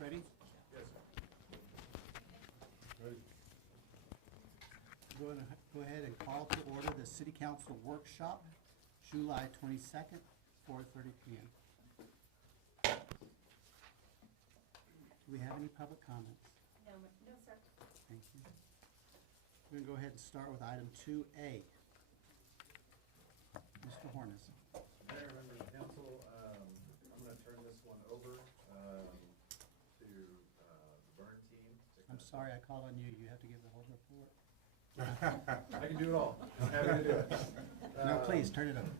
ready? Yes, sir. Ready. Go ahead and call to order the City Council workshop, July 22nd, 4:30 p.m. Do we have any public comments? No, sir. Thank you. We're going to go ahead and start with item 2A. Mr. Hornes. Mayor, members of council, I'm going to turn this one over to the burn team. I'm sorry I called on you. You have to give the whole report. I can do it all. I'm happy to do it. No, please, turn it over.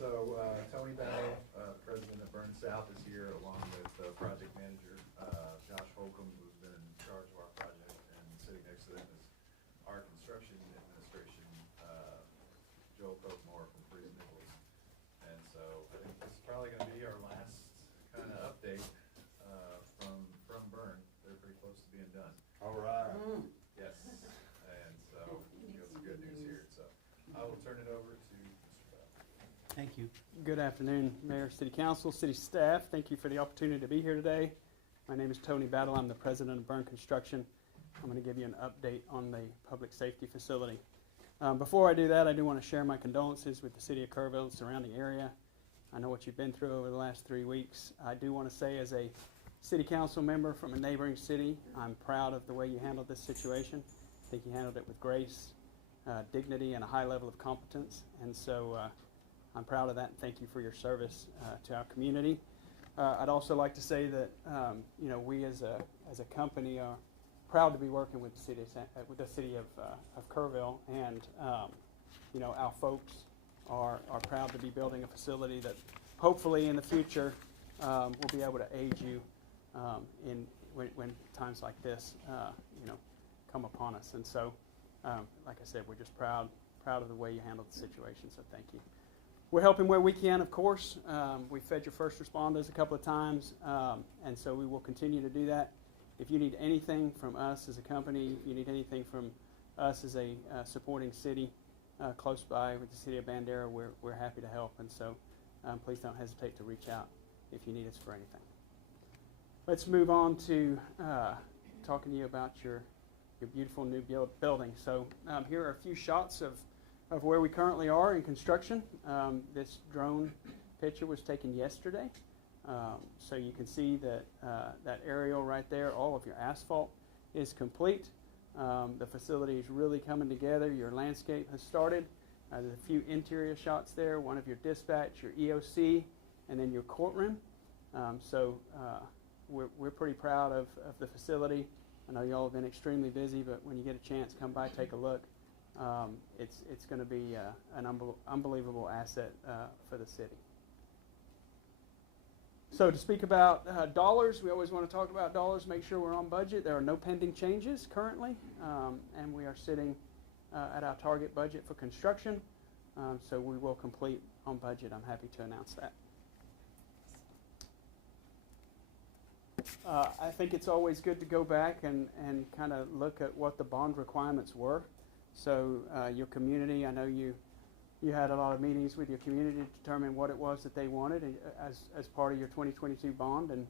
So Tony Battle, president of Burn South, is here along with project manager Josh Holcomb, who's been in charge of our project, and sitting next to them is our construction administration, Joel Kochmore from Freedom Nichols. And so I think this is probably going to be our last kind of update from Burn. They're pretty close to being done. All right. Yes, and so we got some good news here. So I will turn it over to Mr. Bell. Thank you. Good afternoon, Mayor, City Council, City staff. Thank you for the opportunity to be here today. My name is Tony Battle. I'm the president of Burn Construction. I'm going to give you an update on the public safety facility. Before I do that, I do want to share my condolences with the city of Kerrville and surrounding area. I know what you've been through over the last 3 weeks. I do want to say, as a city council member from a neighboring city, I'm proud of the way you handled this situation. I think you handled it with grace, dignity, and a high level of competence. And so I'm proud of that, and thank you for your service to our community. I'd also like to say that we as a company are proud to be working with the city of Kerrville, and our folks are proud to be building a facility that hopefully in the future will be able to aid you when times like this come upon us. And so, like I said, we're just proud of the way you handled the situation. So thank you. We're helping where we can, of course. We fed your first responders a couple of times, and so we will continue to do that. If you need anything from us as a company, if you need anything from us as a supporting city close by with the city of Bandera, we're happy to help. And so please don't hesitate to reach out if you need us for anything. Let's move on to talking to you about your beautiful new building. So here are a few shots of where we currently are in construction. This drone picture was taken yesterday. So you can see that that aerial right there, all of your asphalt is complete. The facility is really coming together. Your landscape has started. There's a few interior shots there, one of your dispatch, your EOC, and then your courtroom. We're pretty proud of the facility. I know you all have been extremely busy, but when you get a chance, come by, take a look. It's going to be an unbelievable asset for the city. So to speak about dollars, we always want to talk about dollars, make sure we're on budget. There are no pending changes currently, and we are sitting at our target budget for construction. So we will complete on budget. I'm happy to announce that. I think it's always good to go back and kind of look at what the bond requirements were. So your community, I know you had a lot of meetings with your community to determine what it was that they wanted as part of your 2022 bond, and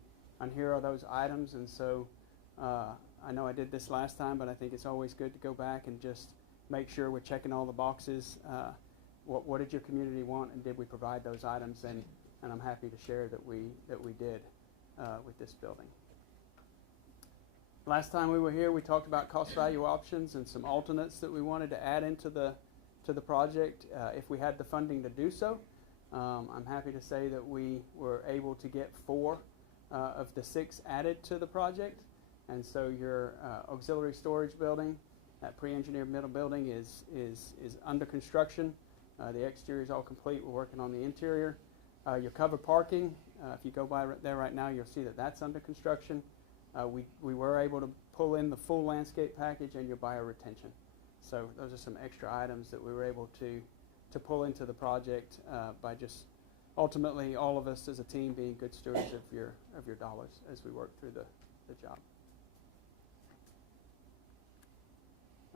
here are those items. And so I know I did this last time, but I think it's always good to go back and just make sure we're checking all the boxes. What did your community want, and did we provide those items? And I'm happy to share that we did with this building. Last time we were here, we talked about cost value options and some alternates that we wanted to add into the project if we had the funding to do so. I'm happy to say that we were able to get 4 of the 6 added to the project. And so your auxiliary storage building, that pre-engineered middle building is under construction. The exterior is all complete. We're working on the interior. Your covered parking, if you go by there right now, you'll see that that's under construction. We were able to pull in the full landscape package and your bioretention. So those are some extra items that we were able to pull into the project by just ultimately all of us as a team being good stewards of your dollars as we work through the job.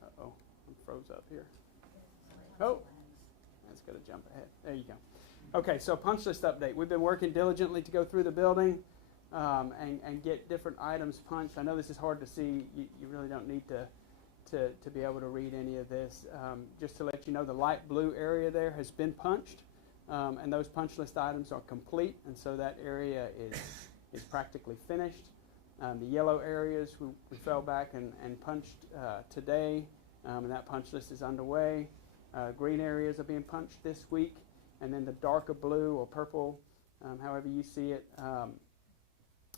Uh-oh, I'm froze up here. Oh, that's got to jump ahead. There you go. Okay, so punch list update. We've been working diligently to go through the building. and get different items punched. I know this is hard to see. You really don't need to be able to read any of this. Just to let you know, the light blue area there has been punched, and those punch list items are complete, and so that area is practically finished. The yellow areas we fell back and punched today, and that punch list is underway. Green areas are being punched this week, and then the darker blue or purple, however you see it,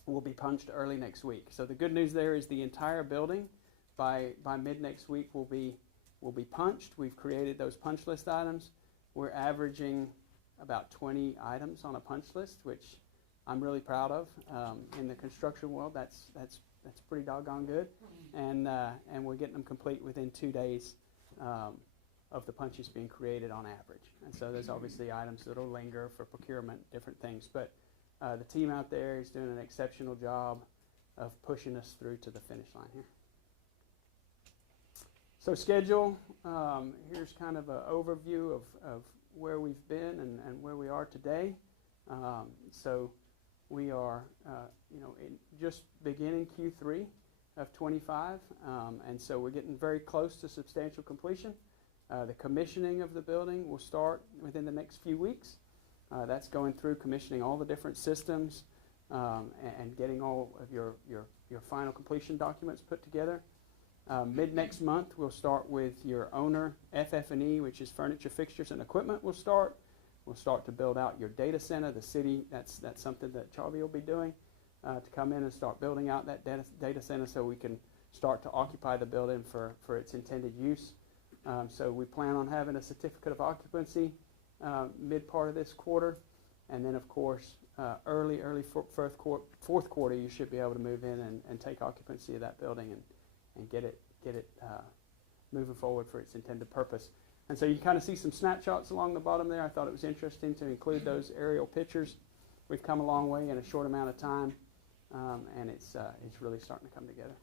will be punched early next week. So the good news there is the entire building by mid next week will be punched. We've created those punch list items. We're averaging about 20 items on a punch list, which I'm really proud of. In the construction world, that's pretty doggone good, and we're getting them complete within 2 days of the punches being created on average. And so there's obviously items that'll linger for procurement, different things, but the team out there is doing an exceptional job of pushing us through to the finish line here. So schedule, here's kind of an overview of where we've been and where we are today. So we are, just beginning Q3 of 25, and so we're getting very close to substantial completion. The commissioning of the building will start within the next few weeks. That's going through commissioning all the different systems and getting all of your final completion documents put together. Mid next month, we'll start with your owner FF&E, which is furniture, fixtures, and equipment. We'll start to build out your data center. The city, that's something that Charlie will be doing, to come in and start building out that data center so we can start to occupy the building for its intended use. So we plan on having a certificate of occupancy mid part of this quarter, and then of course early fourth quarter you should be able to move in and take occupancy of that building and get it moving forward for its intended purpose. And so you kind of see some snapshots along the bottom there. I thought it was interesting to include those aerial pictures. We've come a long way in a short amount of time, and it's really starting to come together.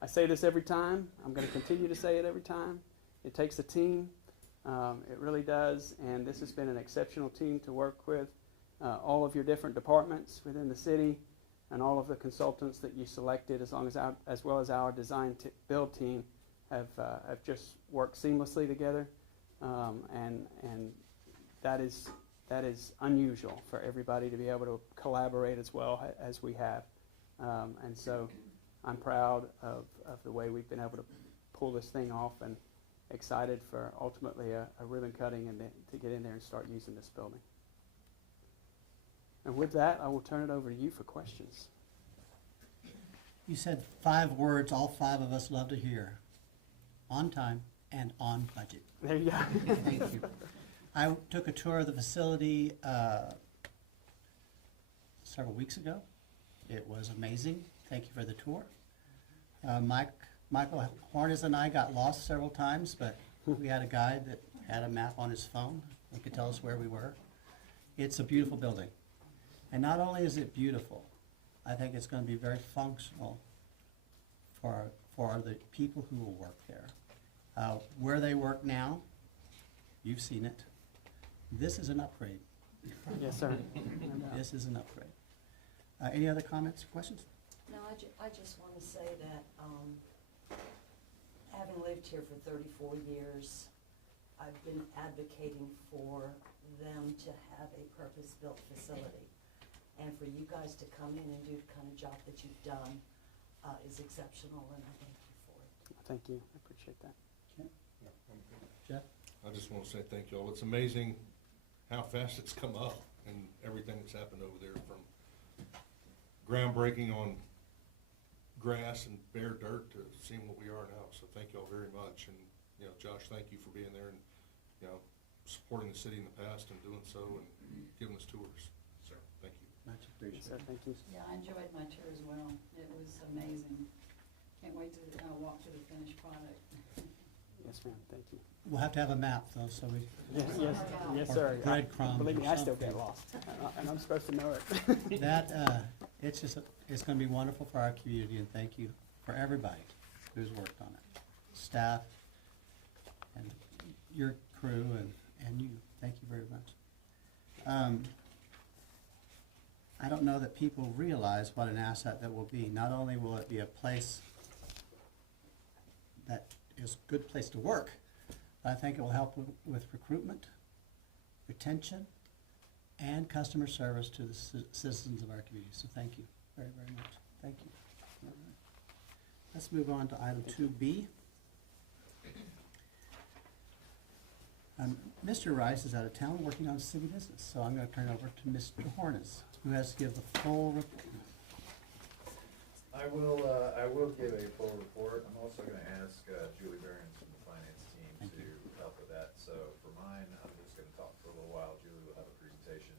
I say this every time. I'm going to continue to say it every time. It takes a team. It really does, and this has been an exceptional team to work with. All of your different departments within the city and all of the consultants that you selected, as well as our design build team, have just worked seamlessly together, and that is unusual for everybody to be able to collaborate as well as we have, and so I'm proud of the way we've been able to pull this thing off, and excited for ultimately a ribbon cutting and to get in there and start using this building. And with that, I will turn it over to you for questions. You said 5 words all 5 of us love to hear: on time and on budget. There you go. Thank you. I took a tour of the facility several weeks ago. It was amazing. Thank you for the tour. Michael Hornes and I got lost several times, but we had a guide that had a map on his phone. He could tell us where we were. It's a beautiful building. And not only is it beautiful, I think it's going to be very functional for the people who will work there. Where they work now, you've seen it. This is an upgrade. Yes, sir. This is an upgrade. Any other comments or questions? No, I just want to say that, having lived here for 34 years, I've been advocating for them to have a purpose-built facility. And for you guys to come in and do the kind of job that you've done is exceptional, and I thank you for it. Thank you. I appreciate that. Okay. Jeff? I just want to say thank you all. It's amazing how fast it's come up and everything that's happened over there, from groundbreaking on grass and bare dirt to seeing what we are now. So thank you all very much. And, Josh, thank you for being there and, supporting the city in the past and doing so and giving us tours. So thank you. Much Yes, appreciated. sir. Thank you. Yeah, I enjoyed my tour as well. It was amazing. Can't wait to walk through the finished product. Yes, ma'am. Thank you. We'll have to have a map, though, so we... Yes, Or sir. breadcrumbs Believe me, or I still something. get lost, and I'm supposed to know it. That, it's going to be wonderful for our community, and thank you for everybody who's worked on it. Staff, and your crew, and you. Thank you very much. I don't know that people realize what an asset that will be. Not only will it be a place that is a good place to work, but I think it will help with recruitment, retention, and customer service to the citizens of our community. So thank you very, very much. Thank you. All right. Let's move on to item 2B. Mr. Rice is out of town working on city business, so I'm going to turn it over to Mr. Hornes, who has to give the full report. I will give a full report. I'm also gonna ask Julie Behrens from the finance team Thank to help with that. So for mine, I'm just gonna talk for a little while. Julie will have a presentation.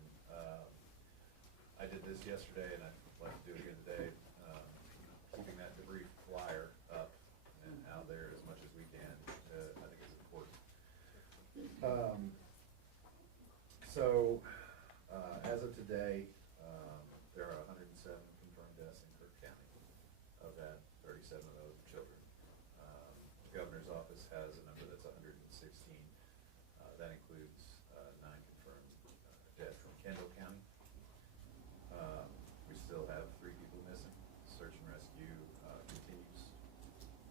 I did this yesterday and I'd like to do it again today. Keeping that debris flyer up and out there as much as we can, I think is important. So, as of today, there are 107 confirmed deaths in Kerr County. Of that, 37 of those are children. The governor's office has a number that's 116. That includes 9 confirmed deaths from Kendall County. We still have 3 people missing. Search and rescue continues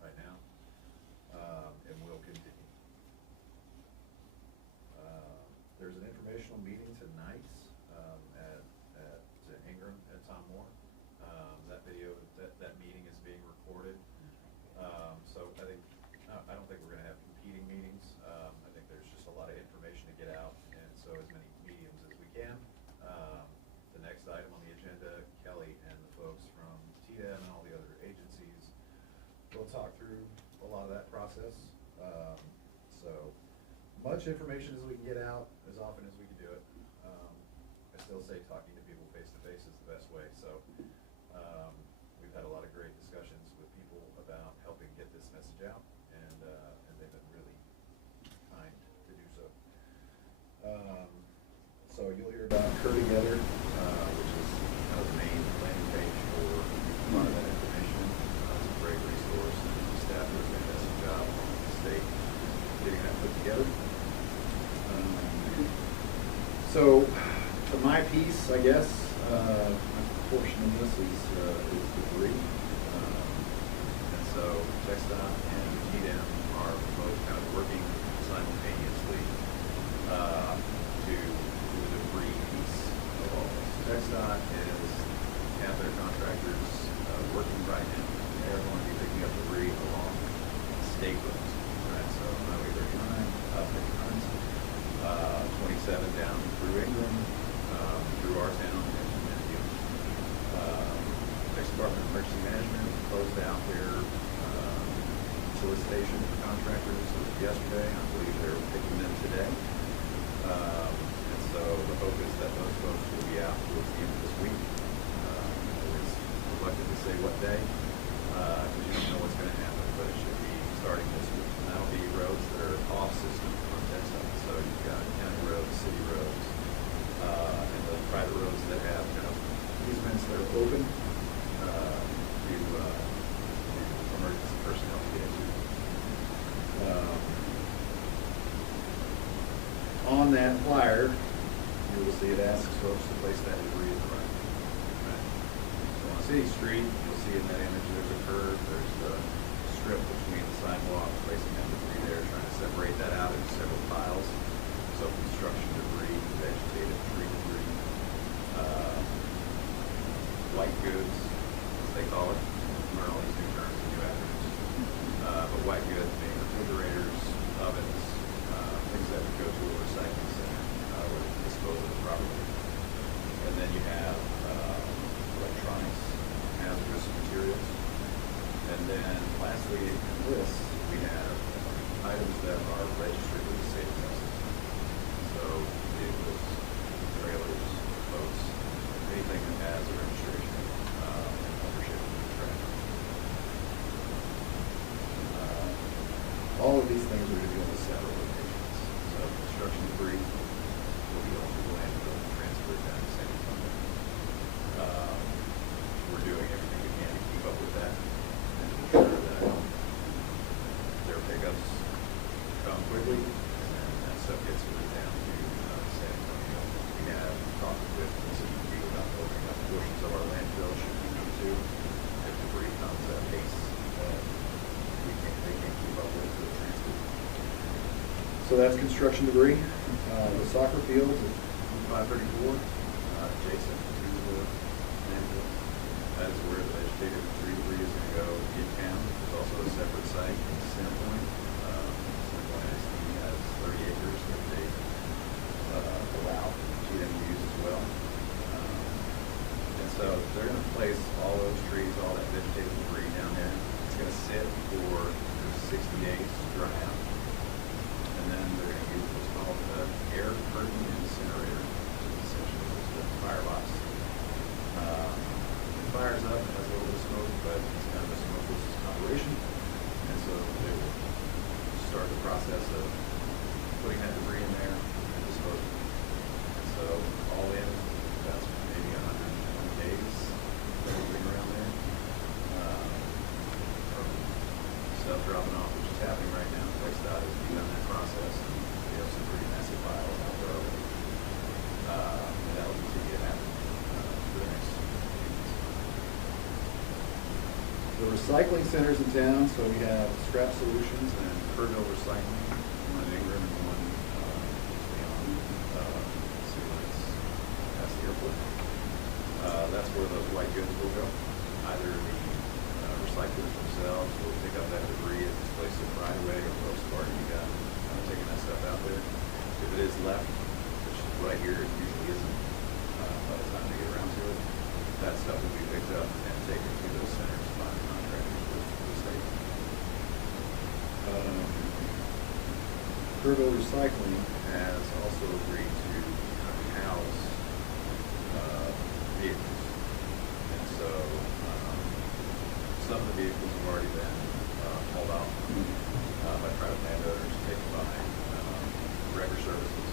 right now, and will continue. There's an informational meeting tonight at Ingram at Tom Moore. That meeting is being recorded. So I don't think we're gonna have competing meetings. I think there's just a lot of information to get out, and so as many mediums as we can. The next item on the agenda, Kelly and the folks from TDM and all the other agencies will talk through a lot of that process. So much information as we can get out, as often as we can do it. I still say talking to people face to face is the best way, so we've had a lot of great discussions with people about helping get this message out, and they've been really kind to do so. So you'll hear about Kerr Together, which is kind of the main landing page for a lot of that information. It's a great resource, and the staff does a fantastic job on the state getting that put together. So, for my piece, I guess, my portion of this is debris. And so, TxDOT and TDM are both kind of working simultaneously to do the debris piece of all this. TxDOT have their contractors working right now. They're going to be picking up debris along state roads, right? So, Highway 39, up in Hunt, 27 down through Ingram, through our town, and Texas Department of Emergency Management closed out their solicitation for contractors yesterday. I believe they're picking them today. And so the hope is that those folks will be out towards the end of this week. I was reluctant to say what day, because you don't know what's going to happen, but it should be starting this week. And that'll be roads that are off system on TxDOT. So you've got county roads, city roads, and the private roads that have kind of easements that are open to emergency personnel to get into. On that flyer, you will see it asks folks to place that debris in the right. Right. So on City Street, you'll see in that image there's a curve, there's the strip between the sidewalk, placing that debris there, trying to separate that out into several piles. So construction debris, vegetative tree debris, white goods, as they call it. Learn all these new terms and new acronyms. But white goods being refrigerators, ovens, things that would go to a recycling center where they dispose of it properly. And then you have electronics, hazardous materials. And then lastly, in this, we have items that are registered with the state of Texas. So vehicles, trailers, boats, anything that has a registration and ownership track. So that's construction debris. The soccer field is 534, adjacent to the landfill. That is where the vegetated debris is going to go in town. There's also a separate site in Centerpoint. Centerpoint ISD has 30 acres that they allow GM to use as well. And so they're going to place all those trees, all that vegetated debris down there. It's going to sit for 60 days to dry out. And then they're going to use what's called the air curtain incinerator, which is essentially just a firebox. It fires up, it has a little bit of smoke, but it's kind of a smokeless operation. And so they will start the process of putting that debris in there and disposing of it. And so all in, that's maybe 120 days that we'll bring around there. From stuff dropping off, which is happening right now. PlaceDOT has begun that process, and we have some pretty massive piles out there already. And that will continue to happen for the next few months. The recycling centers in town, so we have Scrap Solutions and Kerrville Recycling, one in Ingram and one beyond city limits past the airport. That's where those white goods will go. Either the recyclers themselves will pick up that debris and place it right away, or folks have already begun taking that stuff out there. If it is left, which right here it usually isn't by the time they get around to it, that stuff will be picked up and taken to those centers by the contractors with the state. Kerrville Recycling has also agreed to house vehicles. And so some of the vehicles have already been hauled off by private landowners, taken by record services.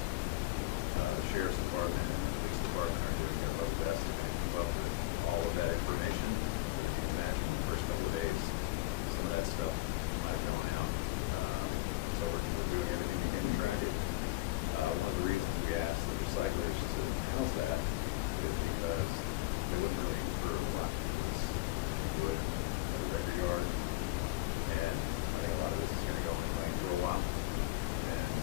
The sheriff's department and the police department are doing their level best to keep up with all of that information. But if you can imagine the first couple of days, some of that stuff might have gone out. So we're doing everything we can to track it. One of the reasons we asked the recyclers to house that is because they wouldn't really prefer a lot of this wood at a record yard. And I think a lot of this is gonna go in lane for a while, and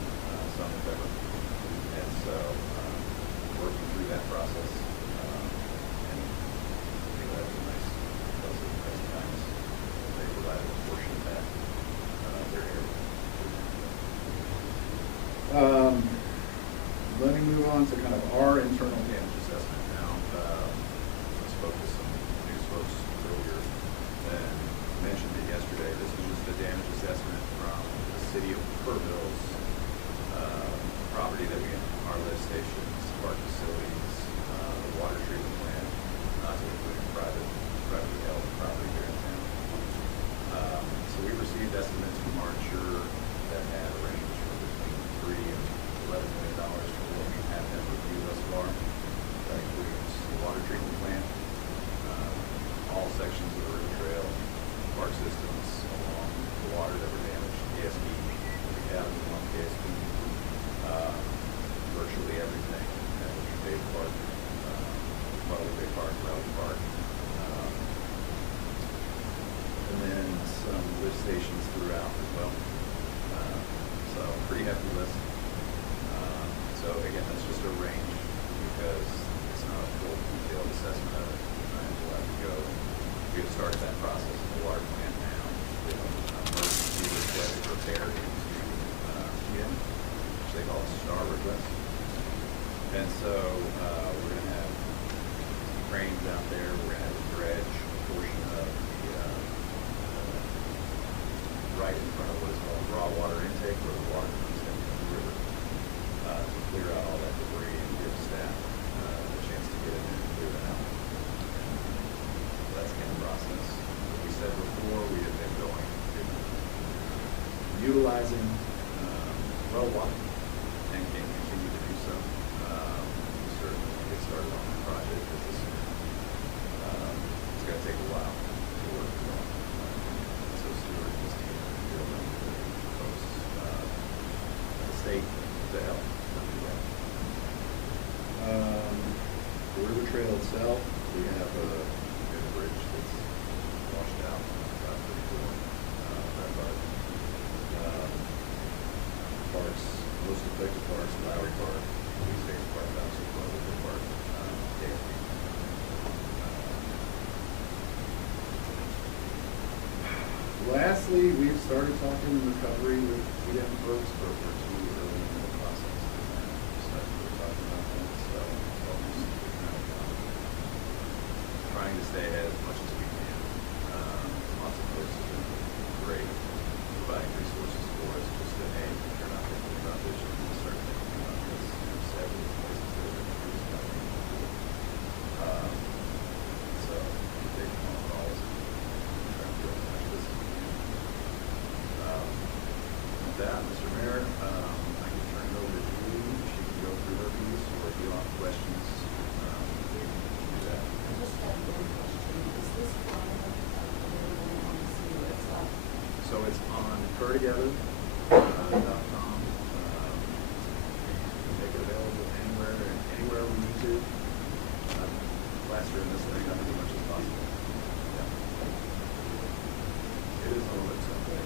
some if ever. And so, working through that process, and I think that's a nice, plus at the present times, they provided a portion of that, their area. Let me move on to kind of our internal damage assessment now. I spoke to some news folks earlier and mentioned it yesterday. This is just a damage assessment from the city of Kerrville's property that we own, our lift stations, park facilities, the water treatment plant, not to include privately held property here in town. So we received estimates from our insurer that had a range from between $3 and $11 million for what we have them review thus far. That includes the water treatment plant, all sections of the river trail, park systems along the water that were damaged, KSP, the cabins along KSP, virtually everything at Ocean Bay Park, Puddle Bay Park, Rowley Park, and then some lift stations throughout as well. So pretty hefty list. So again, that's just a range because it's not a full detailed assessment of it. We'll have to go. We have started that process in the water plant now. We have emergency repair into GM, which they call a STAR request. And so we're going to have cranes out there. We're going to have a dredge portion of the right in front of what is called raw water intake, where the water comes in from the river, to clear out all that debris and give staff a chance to get in there and clear that out. So that's again the process. As we said before, we have been going to utilizing well water and can continue to do so. We certainly want to get started on that project because it's going to take a while to work it on. So Stuart and his team are dealing with folks at the state to help do that. The river trail itself, we have a bridge that's washed out, about 34, that part. Parks honestly, we've started talking recovery with GM folks, but we're too early in the process to start really talking about that, so focused, trying to stay ahead as much as we can. Lots of folks have been great, providing resources for us, just to, hey, if you're not thinking about this, you can start thinking about this. We've said with places that have been used by people. So, we're taking all calls and trying to do as much of this as we can. With that, Mr. Mayor, I can turn it over to Julie. She can go through her piece, or if you have questions, we can do that. I just have one question. Is this flyer available on the city website? So it's on kerrtogether.com. Make it available anywhere we need to. Plaster in this thing up as much as possible. Yeah. It is on the website.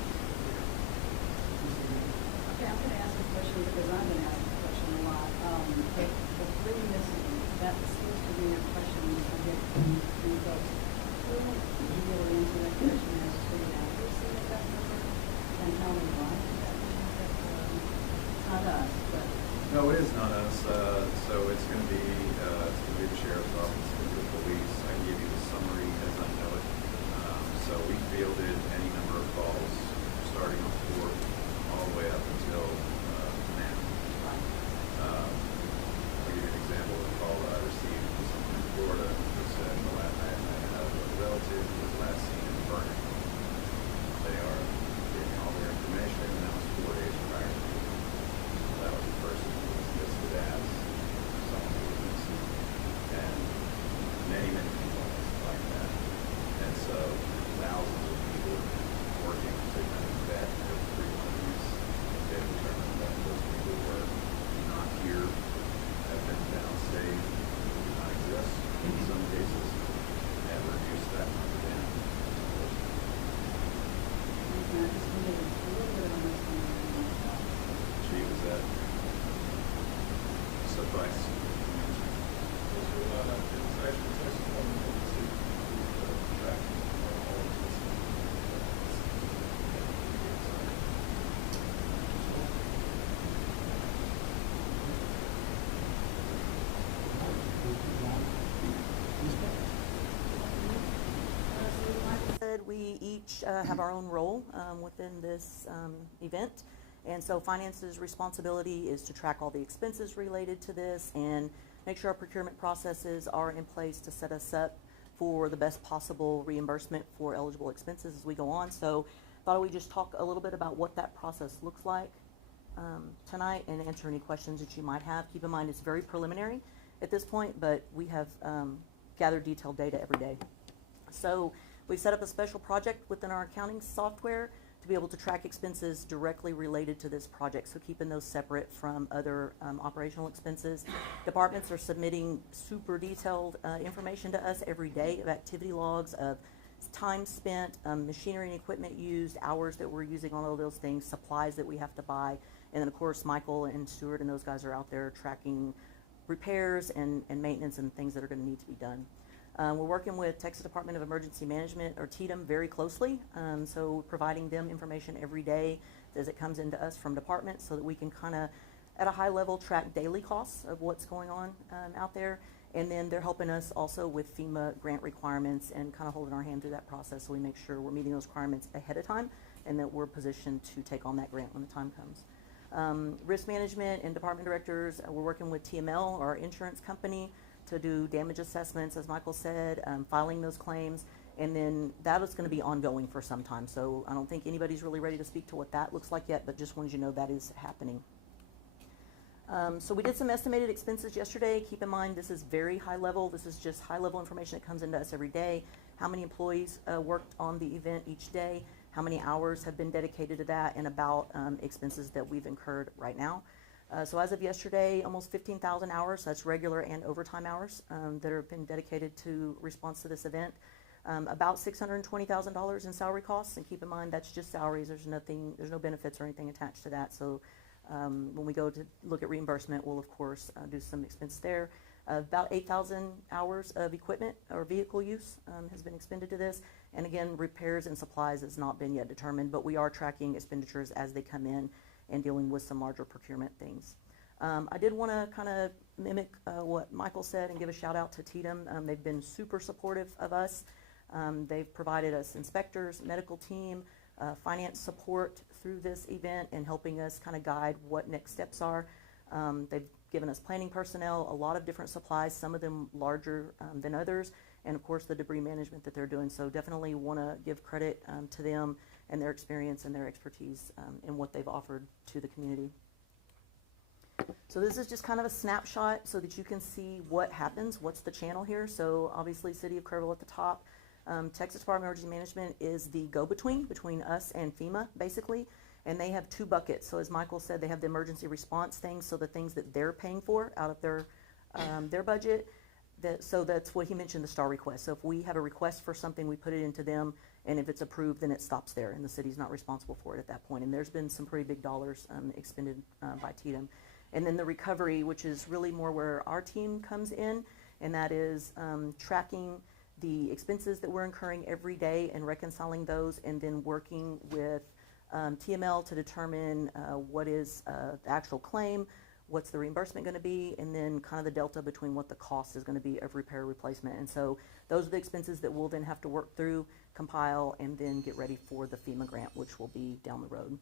Okay, I'm gonna ask a question because I've been asking a question a lot. The three missing, that seems to be a question I get from folks. Who did you get into that question as to the accuracy of that number? And how many lives did that mean? It's not us, but. No, it is not us. So it's gonna be the sheriff's office, it's gonna be the police. I can give you the summary as I know it. So we fielded any number of calls, starting on 4th, all the way up until now. I'll give you an example of a call that I received from someone in Florida who said, the last I had a relative who was last seen in Vernon. They are giving all their information, and that was 4 days prior to me. That was the person who was listed as someone who was missing. And many people like that. And so thousands of people working to kind of vet every one of these. They determined that those people were not here, have been downstate, do not exist in some cases, and reduce that number down. I just needed a little bit of understanding. She was at suffice. Like I said, we each have our own role within this event. And so finance's responsibility is to track all the expenses related to this and make sure our procurement processes are in place to set us up for the best possible reimbursement for eligible expenses as we go on. So thought we'd just talk a little bit about what that process looks like tonight and answer any questions that you might have. Keep in mind it's very preliminary at this point, but we have gathered detailed data every day. So we've set up a special project within our accounting software to be able to track expenses directly related to this project, so keeping those separate from other operational expenses. Departments are submitting super detailed information to us every day of activity logs, of time spent, machinery and equipment used, hours that we're using on all those things, supplies that we have to buy, and then of course Michael and Stuart and those guys are out there tracking repairs and maintenance and things that are going to need to be done. We're working with Texas Department of Emergency Management, or TDEM, very closely, so providing them information every day as it comes into us from departments so that we can kind of, at a high level, track daily costs of what's going on out there. And then they're helping us also with FEMA grant requirements and kind of holding our hand through that process so we make sure we're meeting those requirements ahead of time and that we're positioned to take on that grant when the time comes. Risk management and department directors, we're working with TML, our insurance company, to do damage assessments, as Michael said, filing those claims, and then that is going to be ongoing for some time. So I don't think anybody's really ready to speak to what that looks like yet, but just wanted you to know that is happening. So we did some estimated expenses yesterday. Keep in mind this is very high level. This is just high level information that comes into us every day. How many employees worked on the event each day, how many hours have been dedicated to that, and about expenses that we've incurred right now. So as of yesterday, almost 15,000 hours, that's regular and overtime hours that have been dedicated to response to this event. About $620,000 in salary costs, and keep in mind that's just salaries. There's no benefits or anything attached to that. So when we go to look at reimbursement, we'll of course do some expense there. About 8,000 hours of equipment or vehicle use has been expended to this, And again, repairs and supplies has not been yet determined, but we are tracking expenditures as they come in and dealing with some larger procurement things. I did want to kind of mimic what Michael said and give a shout out to Tatum. They've been super supportive of us. They've provided us inspectors, medical team, finance support through this event and helping us kind of guide what next steps are. They've given us planning personnel, a lot of different supplies, some of them larger than others, and of course the debris management that they're doing. So definitely want to give credit to them and their experience and their expertise in what they've offered to the community. So this is just kind of a snapshot so that you can see what happens, what's the channel here. So obviously City of Kerrville at the top. Texas Department of Emergency Management is the go-between between us and FEMA, basically. And they have two buckets. So as Michael said, they have the emergency response things, so the things that they're paying for out of their budget. So that's what he mentioned, the STAR request. So if we have a request for something, we put it into them, and if it's approved, then it stops there, and the city's not responsible for it at that point. And there's been some pretty big dollars expended by Tatum. And then the recovery, which is really more where our team comes in, and that is tracking the expenses that we're incurring every day and reconciling those, and then working with TML to determine what is the actual claim, what's the reimbursement going to be, and then kind of the delta between what the cost is going to be of repair replacement. And so those are the expenses that we'll then have to work through, compile, and then get ready for the FEMA grant, which will be down the road.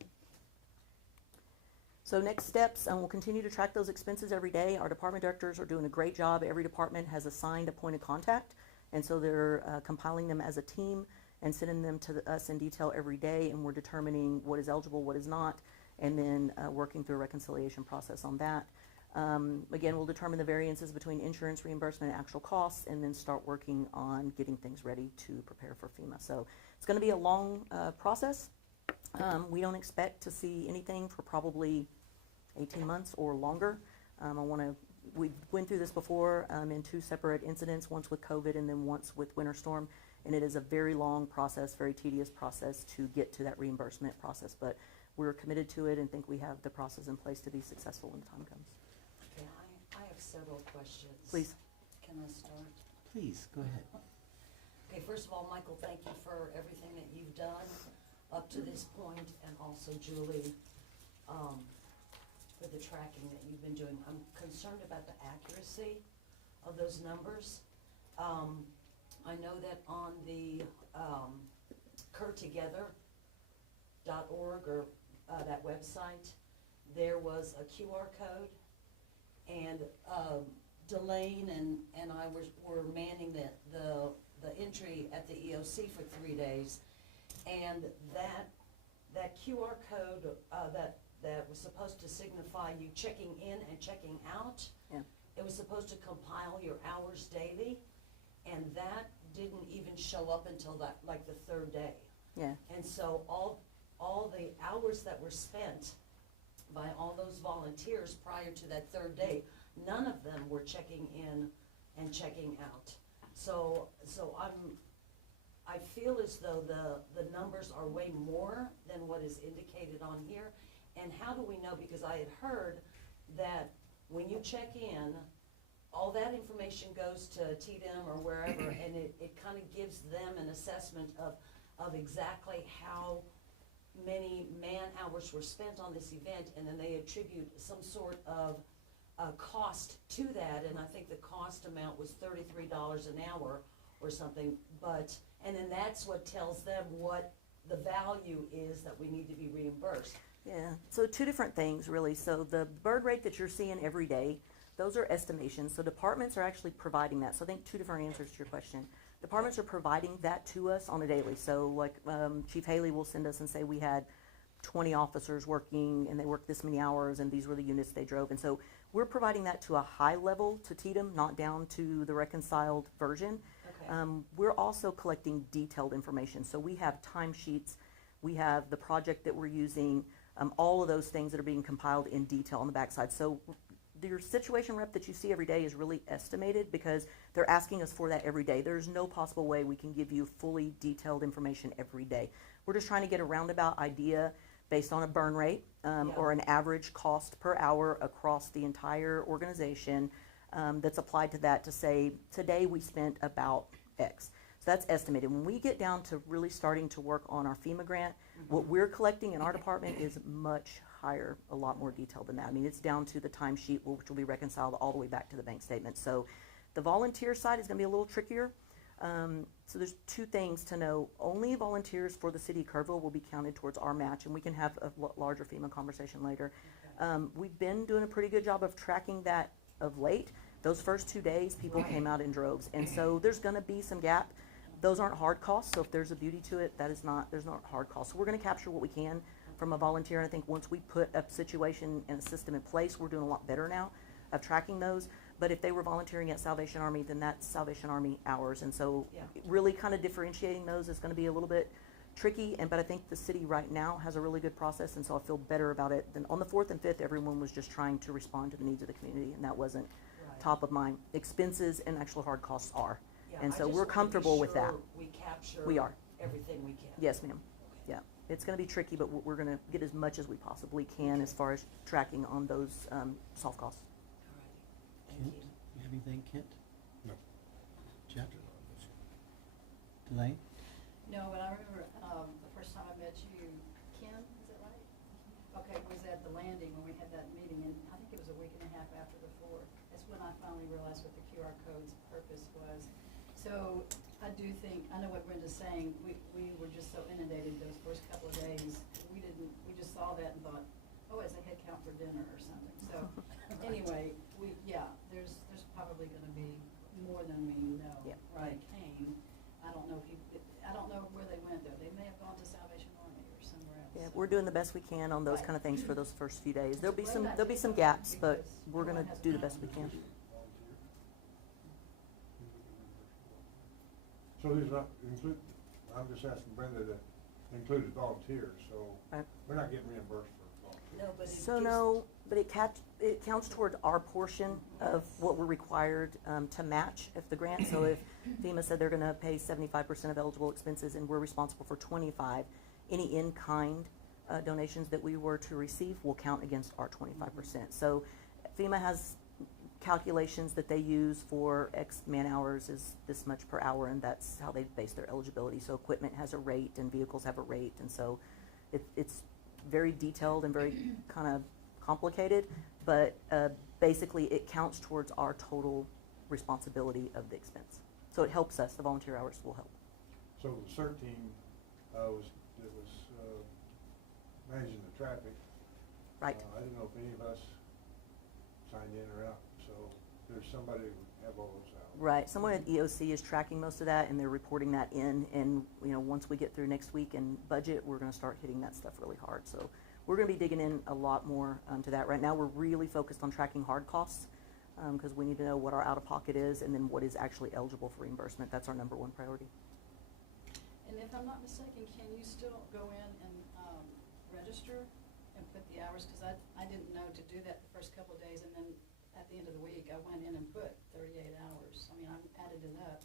So next steps, and we'll continue to track those expenses every day. Our department directors are doing a great job. Every department has assigned a point of contact, and so they're compiling them as a team and sending them to us in detail every day, and we're determining what is eligible, what is not, and then working through a reconciliation process on that. Again, we'll determine the variances between insurance reimbursement and actual costs, and then start working on getting things ready to prepare for FEMA. So it's going to be a long process. We don't expect to see anything for probably 18 months or longer. We went through this before in two separate incidents, once with COVID and then once with winter storm, and it is a very long process, very tedious process to get to that reimbursement process, but we're committed to it and think we have the process in place to be successful when the time comes. Okay, I have several questions. Please. Can I start? Please, go ahead. Okay, first of all, Michael, thank you for everything that you've done up to this point, and also Julie, for the tracking that you've been doing. I'm concerned about the accuracy of those numbers. I know that on the kerrtogether.org or that website, there was a QR code, and Delane and I were manning the entry at the EOC for 3 days, and that QR code that was supposed to signify you checking in and checking out. Yeah. It was supposed to compile your hours daily, and that didn't even show up until like the third day. Yeah. And so all the hours that were spent by all those volunteers prior to that third day, none of them were checking in and checking out. So I feel as though the numbers are way more than what is indicated on here. And how do we know? Because I had heard that when you check in, all that information goes to TDM or wherever, and it kind of gives them an assessment of exactly how many man hours were spent on this event, and then they attribute some sort of cost to that, and I think the cost amount was $33 an hour or something, and then that's what tells them what the value is that we need to be reimbursed. Yeah, so two different things really. So the bird rate that you're seeing every day, those are estimations. So departments are actually providing that. So I think two different answers to your question. Departments are providing that to us on a daily. So like Chief Haley will send us and say we had 20 officers working and they worked this many hours and these were the units they drove. And so we're providing that to a high level to TDM, not down to the reconciled version. Okay. We're also collecting detailed information. So we have timesheets, we have the project that we're using, all of those things that are being compiled in detail on the backside. So your situation rep that you see every day is really estimated because they're asking us for that every day. There's no possible way we can give you fully detailed information every day. We're just trying to get a roundabout idea based on a burn rate or an average cost per hour across the entire organization that's applied to that to say, today we spent about X. So that's estimated. When we get down to really starting to work on our FEMA grant, what we're collecting in our department is much higher, a lot more detailed than that. I mean, it's down to the timesheet, which will be reconciled all the way back to the bank statement. So the volunteer side is gonna be a little trickier. So there's two things to know. Only volunteers for the city of Kerrville will be counted towards our match, and we can have a larger FEMA conversation later. We've been doing a pretty good job of tracking that of late. Those first 2 days, people came out in droves, and so there's gonna be some gap. Those aren't hard costs, so if there's a beauty to it, there's not hard costs. So we're gonna capture what we can from a volunteer, and I think once we put a situation and a system in place, we're doing a lot better now of tracking those. But if they were volunteering at Salvation Army, then that's Salvation Army hours, and so Yeah. really kind of differentiating those is gonna be a little bit tricky, but I think the city right now has a really good process, and so I feel better about it. Then on the 4th and 5th, everyone was just trying to respond to the needs of the community, and that wasn't Right. top of mind. Expenses and actual hard costs are. Yeah, And I so just we're wanna be comfortable with that. sure we capture We are. everything we can. Yes, ma'am. Okay. Yeah, it's gonna be tricky, but we're gonna get as much as we possibly can as far as tracking on those soft costs. All righty. Thank Kent, you. you have anything, Kent? No. Jeff? Delane? No, but I remember, the first time I met you, Ken, is that right? Okay, was at the landing when we had that meeting, and I think it was a week and a half after the 4th. That's when I finally realized what the QR code's purpose was. So I do think, I know what Brenda's saying, we were just so inundated those first couple of days. We just saw that and thought, oh, it's a head count for dinner or something. So anyway, there's probably gonna be more than we know. Yeah. Right, came. I don't know where they went though. They may have gone to Salvation Army or somewhere else. Yeah, So- we're doing the best we can on those Right. kind of things for those first few days. It's There'll a be great some idea, gaps, but because we're no gonna one has do the time. best we can. So these not include, I'm just asking Brenda to include volunteers, so Right. we're not getting reimbursed for volunteers. No, but it So gives- no, but it counts toward our portion of what we're required to match if the grant. So if FEMA said they're gonna pay 75% of eligible expenses and we're responsible for 25, any in-kind donations that we were to receive will count against our 25%. So FEMA has calculations that they use for X man hours is this much per hour, and that's how they base their eligibility. So equipment has a rate and vehicles have a rate, and so it's very detailed and very kind of complicated, but basically it counts towards our total responsibility of the expense. So it helps us, the volunteer hours will help. So the CERT team was managing the traffic. Right. I didn't know if any of us signed in or out, so there's somebody who would have all those out. Right, someone at EOC is tracking most of that, and they're reporting that in, and, once we get through next week and budget, we're gonna start hitting that stuff really hard. So we're gonna be digging in a lot more to that. Right now, we're really focused on tracking hard costs, because we need to know what our out-of-pocket is, and then what is actually eligible for reimbursement. That's our #1 priority. And if I'm not mistaken, can you still go in and register and put the hours? Because I didn't know to do that the first couple of days, and then at the end of the week, I went in and put 38 hours. I mean, I added it up.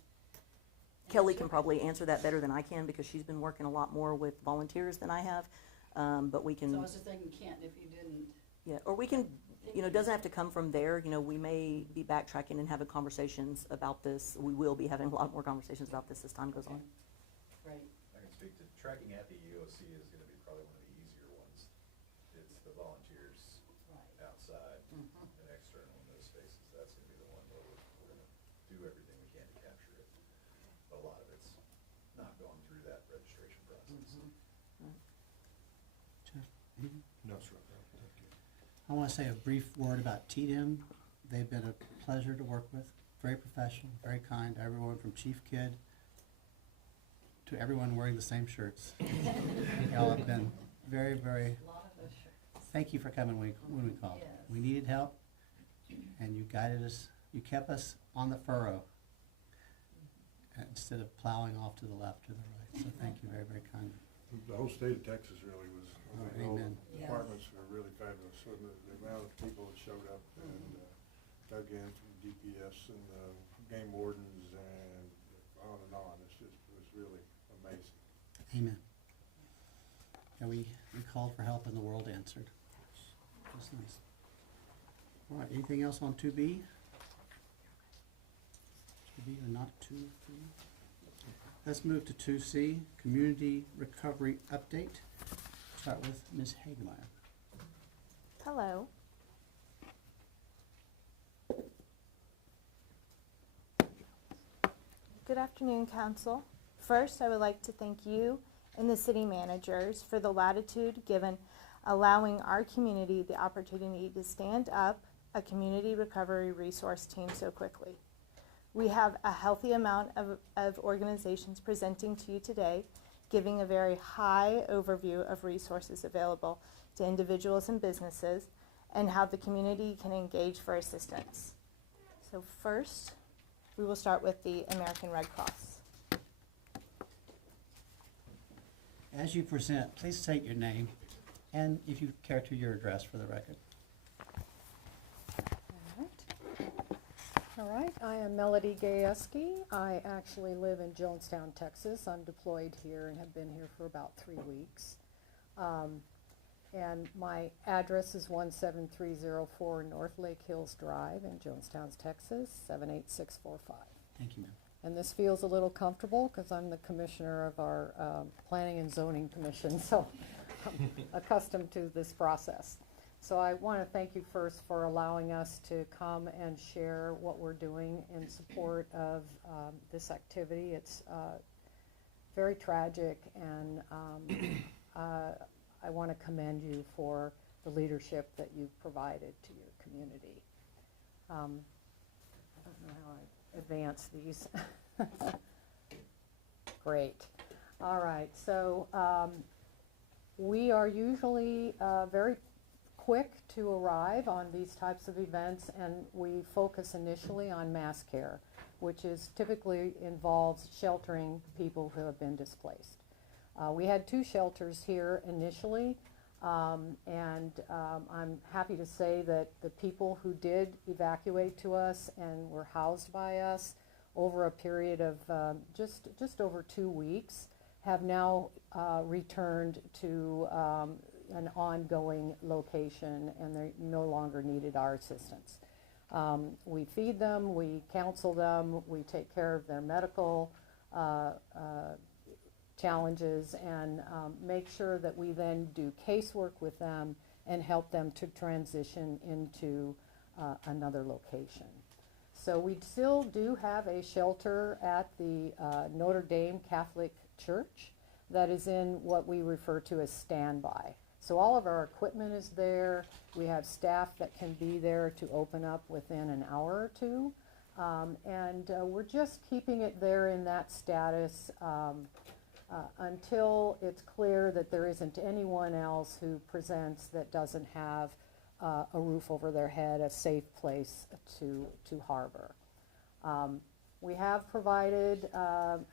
And Kelly it can took- probably answer that better than I can, because she's been working a lot more with volunteers than I have, but we So I can, was just thinking, Kent, if you didn't, yeah, or we can, it doesn't have to come from there. We may be backtracking and having conversations about this. We will be having a lot more conversations about this as time goes on. great. I can speak to tracking at the EOC is gonna be probably one of the easier ones. It's the volunteers Right. outside Mhm. and external in those spaces. That's gonna be the one where we're gonna do everything we can to capture it. But a lot of it's not going through that registration process. Jeff, anything? No, sir, no, thank you. I want to say a brief word about TDM. They've been a pleasure to work with, very professional, very kind, everyone from Chief Kid to everyone wearing the same shirts. Y'all have been very, very, A lot of those shirts. thank you for coming when we called. Yes. We needed help, and you guided us, you kept us on the furrow instead of plowing off to the left or the right. So thank you very, very kindly. The whole state of Texas really was, all Amen. the departments were really fabulous, so the amount of people that showed up and dug in from DPS and game wardens and on, it was really amazing. Amen. Yeah, we called for help and the world answered. That's nice. All right, anything else on 2B? 2B or not 2B? Let's move to 2C, Community Recovery Update. Start with Ms. Hagemeyer. Hello. Good afternoon, Council. First, I would like to thank you and the city managers for the latitude given allowing our community the opportunity to stand up a community recovery resource team so quickly. We have a healthy amount of organizations presenting to you today, giving a very high overview of resources available to individuals and businesses and how the community can engage for assistance. So first, we will start with the American Red Cross. As you present, please state your name and if you care to your address for the record. All right, I am Melody Gajewski. I actually live in Jonestown, Texas. I'm deployed here and have been here for about 3 weeks. And my address is 17304 North Lake Hills Drive in Jonestown, Texas, 78645. Thank you, ma'am. And this feels a little comfortable because I'm the commissioner of our Planning and Zoning Commission, so I'm accustomed to this process. So I want to thank you first for allowing us to come and share what we're doing in support of this activity. It's very tragic, and I want to commend you for the leadership that you've provided to your community. I don't know how I advance these. Great. All right, so we are usually very quick to arrive on these types of events, and we focus initially on mass care, which is typically involves sheltering people who have been displaced. We had 2 shelters here initially, and I'm happy to say that the people who did evacuate to us and were housed by us over a period of just over 2 weeks have now returned to an ongoing location, and they no longer needed our assistance. We feed them, we counsel them, we take care of their medical challenges, and make sure that we then do casework with them and help them to transition into another location. So we still do have a shelter at the Notre Dame Catholic Church that is in what we refer to as standby. So all of our equipment is there. We have staff that can be there to open up within an hour or 2. And we're just keeping it there in that status until it's clear that there isn't anyone else who presents that doesn't have a roof over their head, a safe place to harbor. We have provided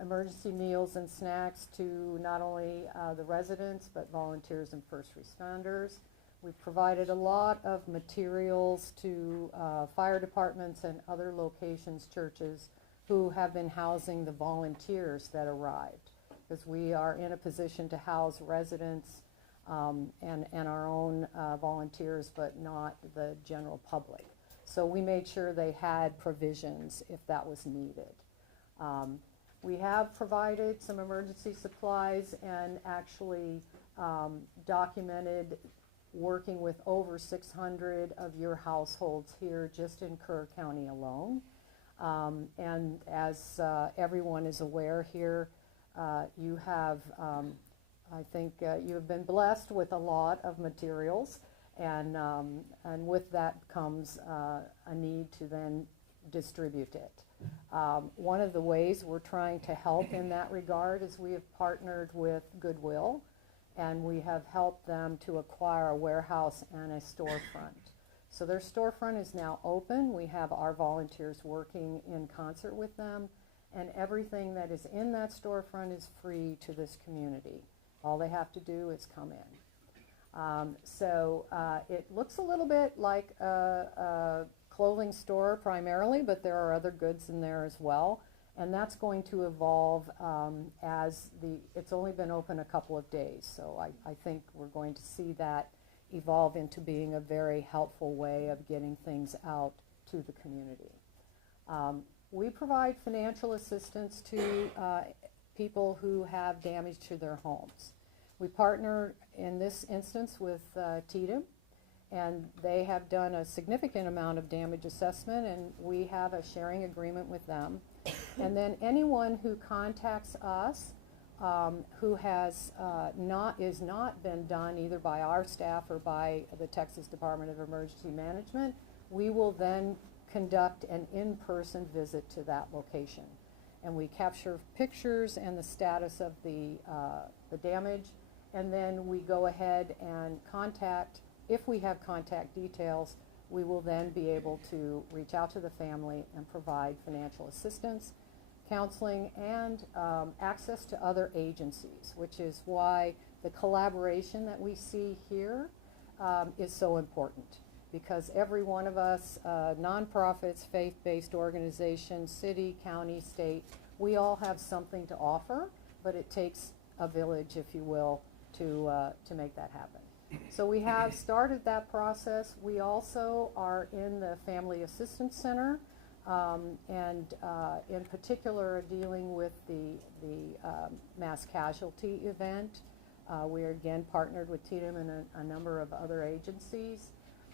emergency meals and snacks to not only the residents, but volunteers and first responders. We've provided a lot of materials to fire departments and other locations, churches, who have been housing the volunteers that arrived, because we are in a position to house residents and our own volunteers, but not the general public. So we made sure they had provisions if that was needed. We have provided some emergency supplies and actually documented working with over 600 of your households here just in Kerr County alone. And as everyone is aware here, you have, I think you have been blessed with a lot of materials. And with that comes a need to then distribute it. One of the ways we're trying to help in that regard is we have partnered with Goodwill, and we have helped them to acquire a warehouse and a storefront. So their storefront is now open. We have our volunteers working in concert with them, and everything that is in that storefront is free to this community. All they have to do is come in. It looks a little bit like a clothing store primarily, but there are other goods in there as well. And that's going to evolve it's only been open a couple of days. So I think we're going to see that evolve into being a very helpful way of getting things out to the community. We provide financial assistance to people who have damage to their homes. We partner in this instance with TDM, and they have done a significant amount of damage assessment, and we have a sharing agreement with them. And then anyone who contacts us who has not been done either by our staff or by the Texas Department of Emergency Management, we will then conduct an in-person visit to that location. And we capture pictures and the status of the damage, and then we go ahead and contact, if we have contact details, we will then be able to reach out to the family and provide financial assistance, counseling, and access to other agencies, which is why the collaboration that we see here is so important. Because every one of us, nonprofits, faith-based organizations, city, county, state, we all have something to offer, but it takes a village, if you will, to make that happen. So we have started that process. We also are in the Family Assistance Center, and in particular are dealing with the mass casualty event. We are again partnered with TDM and a number of other agencies.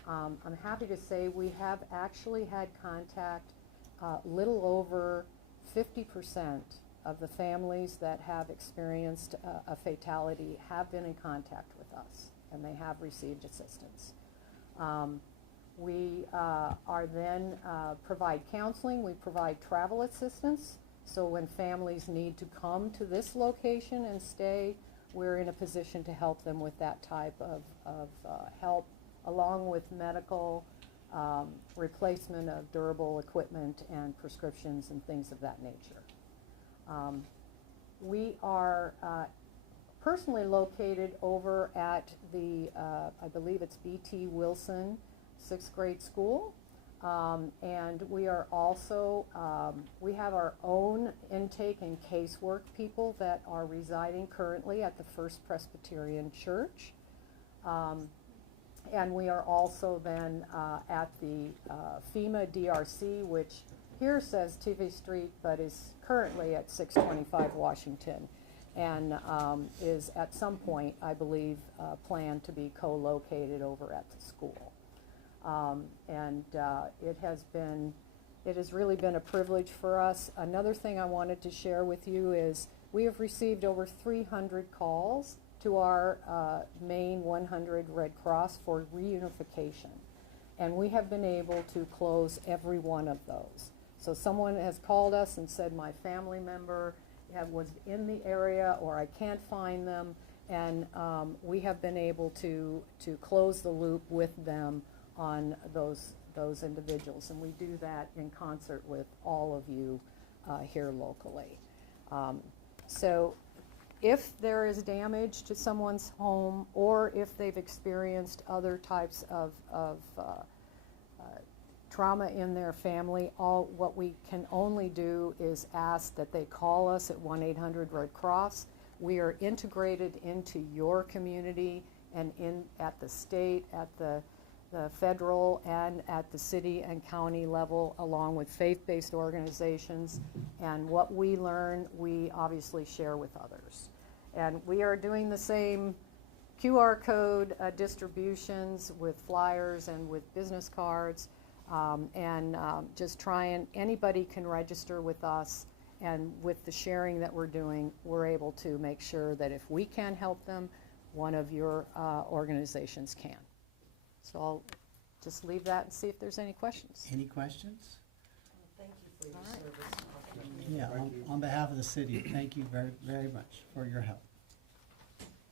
I'm happy to say we have actually had contact, little over 50% of the families that have experienced a fatality have been in contact with us, and they have received assistance. We are then provide counseling, we provide travel assistance, so when families need to come to this location and stay, we're in a position to help them with that type of help, along with medical replacement of durable equipment and prescriptions and things of that nature. We are personally located over at the, I believe it's B.T. Wilson 6th grade school, and we are also, we have our own intake and casework people that are residing currently at the First Presbyterian Church. And we are also then at the FEMA DRC, which here says TV Street, but is currently at 625 Washington, and is at some point, I believe, planned to be co-located over at the school. It has really been a privilege for us. Another thing I wanted to share with you is we have received over 300 calls to our main 100 Red Cross for reunification. And we have been able to close every one of those. So someone has called us and said, my family member was in the area, or I can't find them, and we have been able to close the loop with them on those individuals. And we do that in concert with all of you here locally. So if there is damage to someone's home, or if they've experienced other types of trauma in their family, what we can only do is ask that they call us at 1-800-RED-CROSS. We are integrated into your community and at the state, at the federal, and at the city and county level, along with faith-based organizations. And what we learn, we obviously share with others. And we are doing the same QR code distributions with flyers and with business cards, just trying, anybody can register with us, and with the sharing that we're doing, we're able to make sure that if we can help them, one of your organizations can. So I'll just leave that and see if there's any questions. Any questions? Thank you for your All right. service to our community. Yeah, on behalf of the city, thank you very, very much for your help.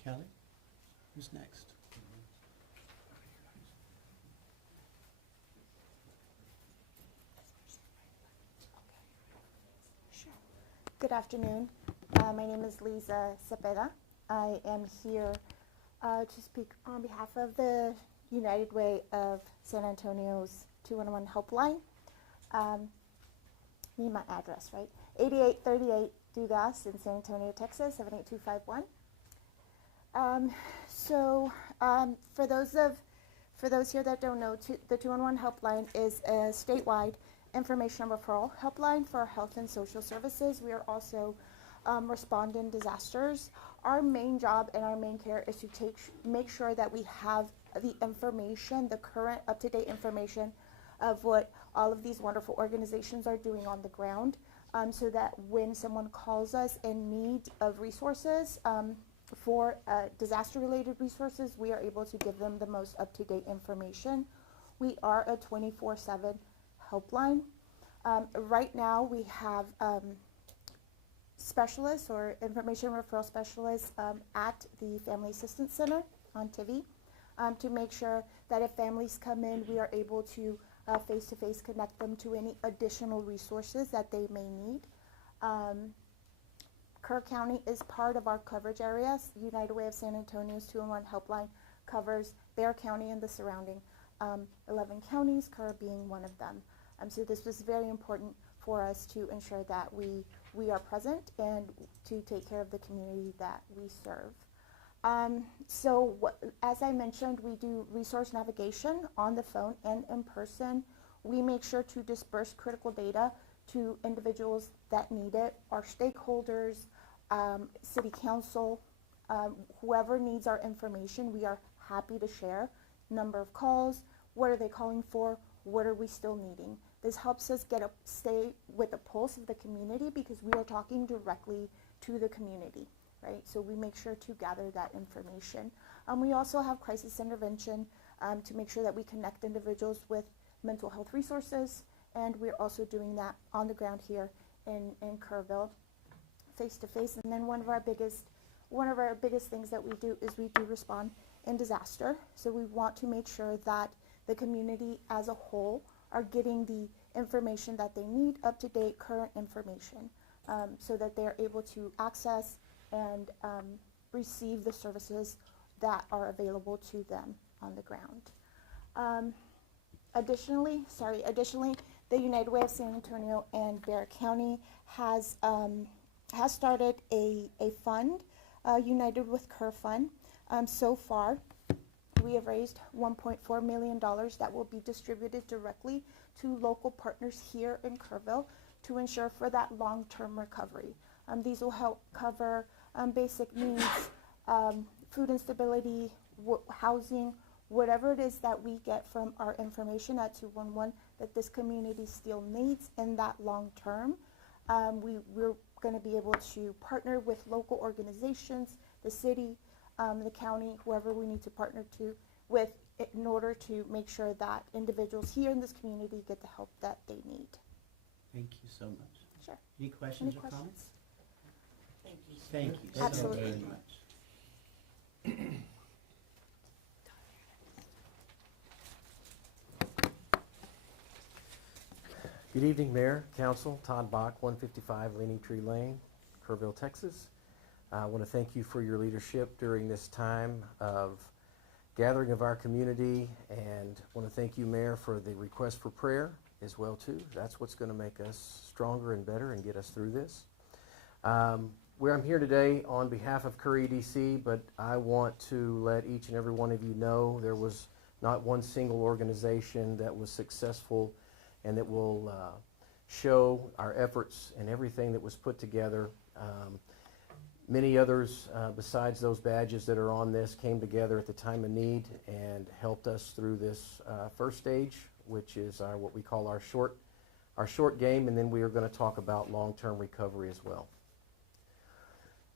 Kelly, who's next? Good afternoon. My name is Lisa Cepeda. I am here to speak on behalf of the United Way of San Antonio's 211 helpline. Need my address, right? 8838 Dugas in San Antonio, Texas, 78251. For those here that don't know, the 211 helpline is a statewide information referral helpline for health and social services. We are also respond in disasters, our main job and our main care is to make sure that we have the information, the current up-to-date information of what all of these wonderful organizations are doing on the ground, so that when someone calls us in need of resources, for disaster-related resources, we are able to give them the most up-to-date information. We are a 24/7 helpline. Right now, we have specialists or information referral specialists at the Family Assistance Center on Tivy to make sure that if families come in, we are able to face-to-face connect them to any additional resources that they may need. Kerr County is part of our coverage areas. United Way of San Antonio's 2-in-1 helpline covers Bexar County and the surrounding 11 counties, Kerr being one of them. So this was very important for us to ensure that we are present and to take care of the community that we serve. As I mentioned, we do resource navigation on the phone and in person. We make sure to disperse critical data to individuals that need it, our stakeholders, city council, whoever needs our information, we are happy to share. Number of calls, what are they calling for, what are we still needing? This helps us stay with the pulse of the community because we are talking directly to the community, right? So we make sure to gather that information. We also have crisis intervention to make sure that we connect individuals with mental health resources, and we're also doing that on the ground here in Kerrville, face to face. And then one of our biggest things that we do is we do respond in disaster. So we want to make sure that the community as a whole are getting the information that they need, up-to-date current information, so that they're able to access and receive the services that are available to them on the ground. Additionally, the United Way of San Antonio and Bexar County has started a fund, United with Kerr Fund. So far, we have raised $1.4 million that will be distributed directly to local partners here in Kerrville to ensure for that long-term recovery. These will help cover basic needs, food instability, housing, whatever it is that we get from our information at 211 that this community still needs in that long term. We're going to be able to partner with local organizations, the city, the county, whoever we need to partner with in order to make sure that individuals here in this community get the help that they need. Thank you so much. Sure. Any questions Any or questions? comments? Thank you. Thank you so Absolutely. very much. Good evening, Mayor, Council. Todd Bach, 155 Leaning Tree Lane, Kerrville, Texas. I want to thank you for your leadership during this time of gathering of our community, and want to thank you, Mayor, for the request for prayer as well, too. That's what's going to make us stronger and better and get us through this. Where I'm here today on behalf of Kerr EDC, but I want to let each and every one of you know there was not one single organization that was successful and that will show our efforts and everything that was put together. Many others besides those badges that are on this came together at the time of need and helped us through this first stage, which is what we call our short game, and then we are going to talk about long-term recovery as well.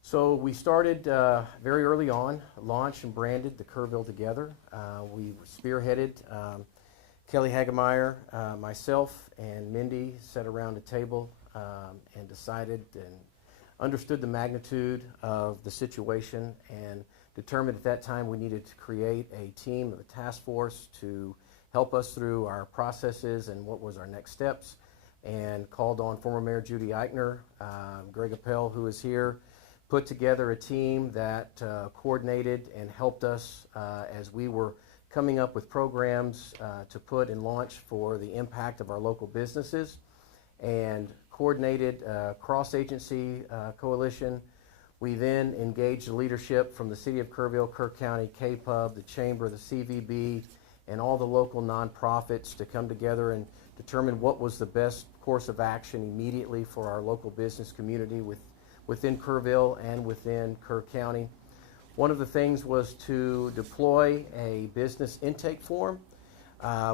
So we started very early on, launched and branded the Kerrville Together. We spearheaded Kelly Hagemeyer, myself, and Mindy sat around a table and decided and understood the magnitude of the situation and determined at that time we needed to create a team, a task force to help us through our processes and what was our next steps, and called on former Mayor Judy Eichner, Greg Appel, who is here, put together a team that coordinated and helped us as we were coming up with programs to put and launch for the impact of our local businesses, and coordinated cross-agency coalition. We then engaged the leadership from the City of Kerrville, Kerr County, KPUB, the Chamber, the CVB, and all the local nonprofits to come together and determine what was the best course of action immediately for our local business community with within Kerrville and within Kerr County. One of the things was to deploy a business intake form,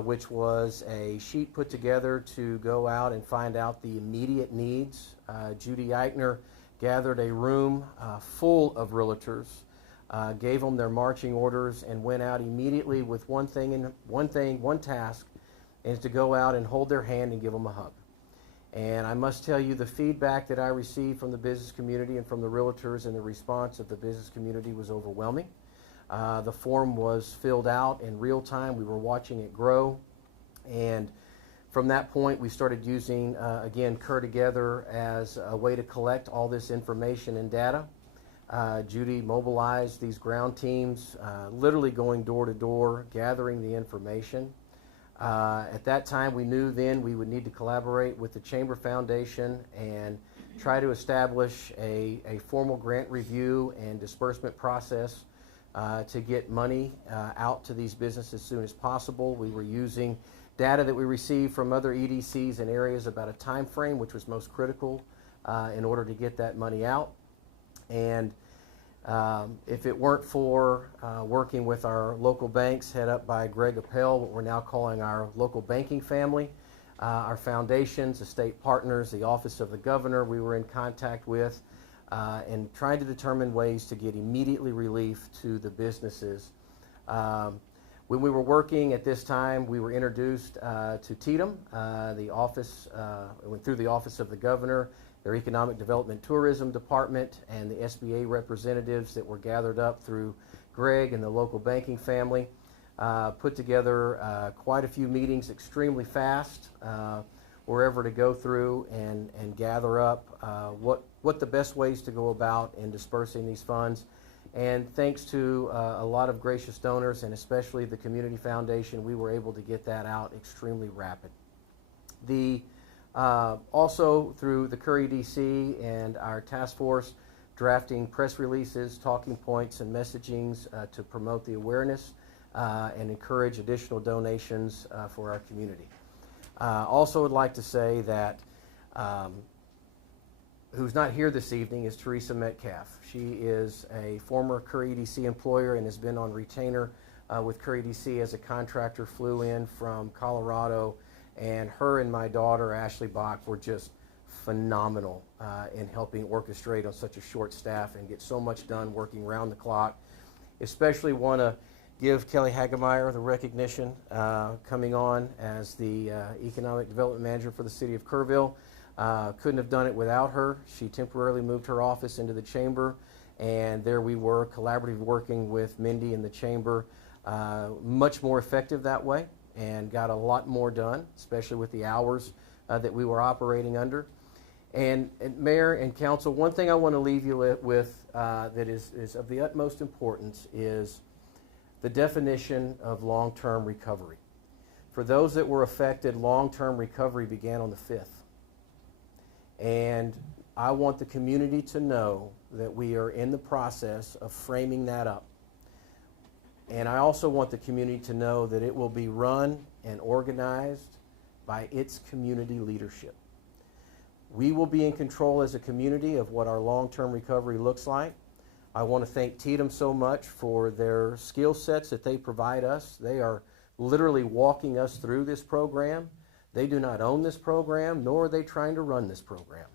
which was a sheet put together to go out and find out the immediate needs. Judy Eichner gathered a room full of realtors, gave them their marching orders, and went out immediately with one task, and is to go out and hold their hand and give them a hug. And I must tell you, the feedback that I received from the business community and from the realtors and the response of the business community was overwhelming. The form was filled out in real time. We were watching it grow. And from that point, we started using, again, Kerr Together as a way to collect all this information and data. Judy mobilized these ground teams, literally going door to door, gathering the information. At that time, we knew then we would need to collaborate with the Chamber Foundation and try to establish a formal grant review and disbursement process to get money out to these businesses as soon as possible. We were using data that we received from other EDCs in areas about a time frame, which was most critical in order to get that money out. And if it weren't for working with our local banks, head up by Greg Appel, what we're now calling our local banking family, our foundations, the state partners, the Office of the Governor we were in contact with, and trying to determine ways to get immediately relief to the businesses. When we were working at this time, we were introduced to TETM, the office, went through the Office of the Governor, their Economic Development Tourism Department, and the SBA representatives that were gathered up through Greg and the local banking family. Put together quite a few meetings extremely fast, wherever to go through and gather up what the best ways to go about in dispersing these funds. And thanks to a lot of gracious donors, and especially the Community Foundation, we were able to get that out extremely rapid. Also through the Kerr EDC and our task force, drafting press releases, talking points, and messagings to promote the awareness and encourage additional donations for our community. Also would like to say that who's not here this evening is Teresa Metcalf. She is a former Kerr EDC employer and has been on retainer with Kerr EDC as a contractor, flew in from Colorado, and her and my daughter, Ashley Bach, were just phenomenal in helping orchestrate on such a short staff and get so much done working round the clock. Especially want to give Kelly Hagemeyer the recognition coming on as the Economic Development Manager for the City of Kerrville. Couldn't have done it without her. She temporarily moved her office into the Chamber, and there we were, collaborative working with Mindy and the Chamber. Much more effective that way, and got a lot more done, especially with the hours that we were operating under. And Mayor and Council, one thing I want to leave you with that is of the utmost importance is the definition of long-term recovery. For those that were affected, long-term recovery began on the 5th. And I want the community to know that we are in the process of framing that up. And I also want the community to know that it will be run and organized by its community leadership. We will be in control as a community of what our long-term recovery looks like. I want to thank TETM so much for their skill sets that they provide us. They are literally walking us through this program. They do not own this program, nor are they trying to run this program.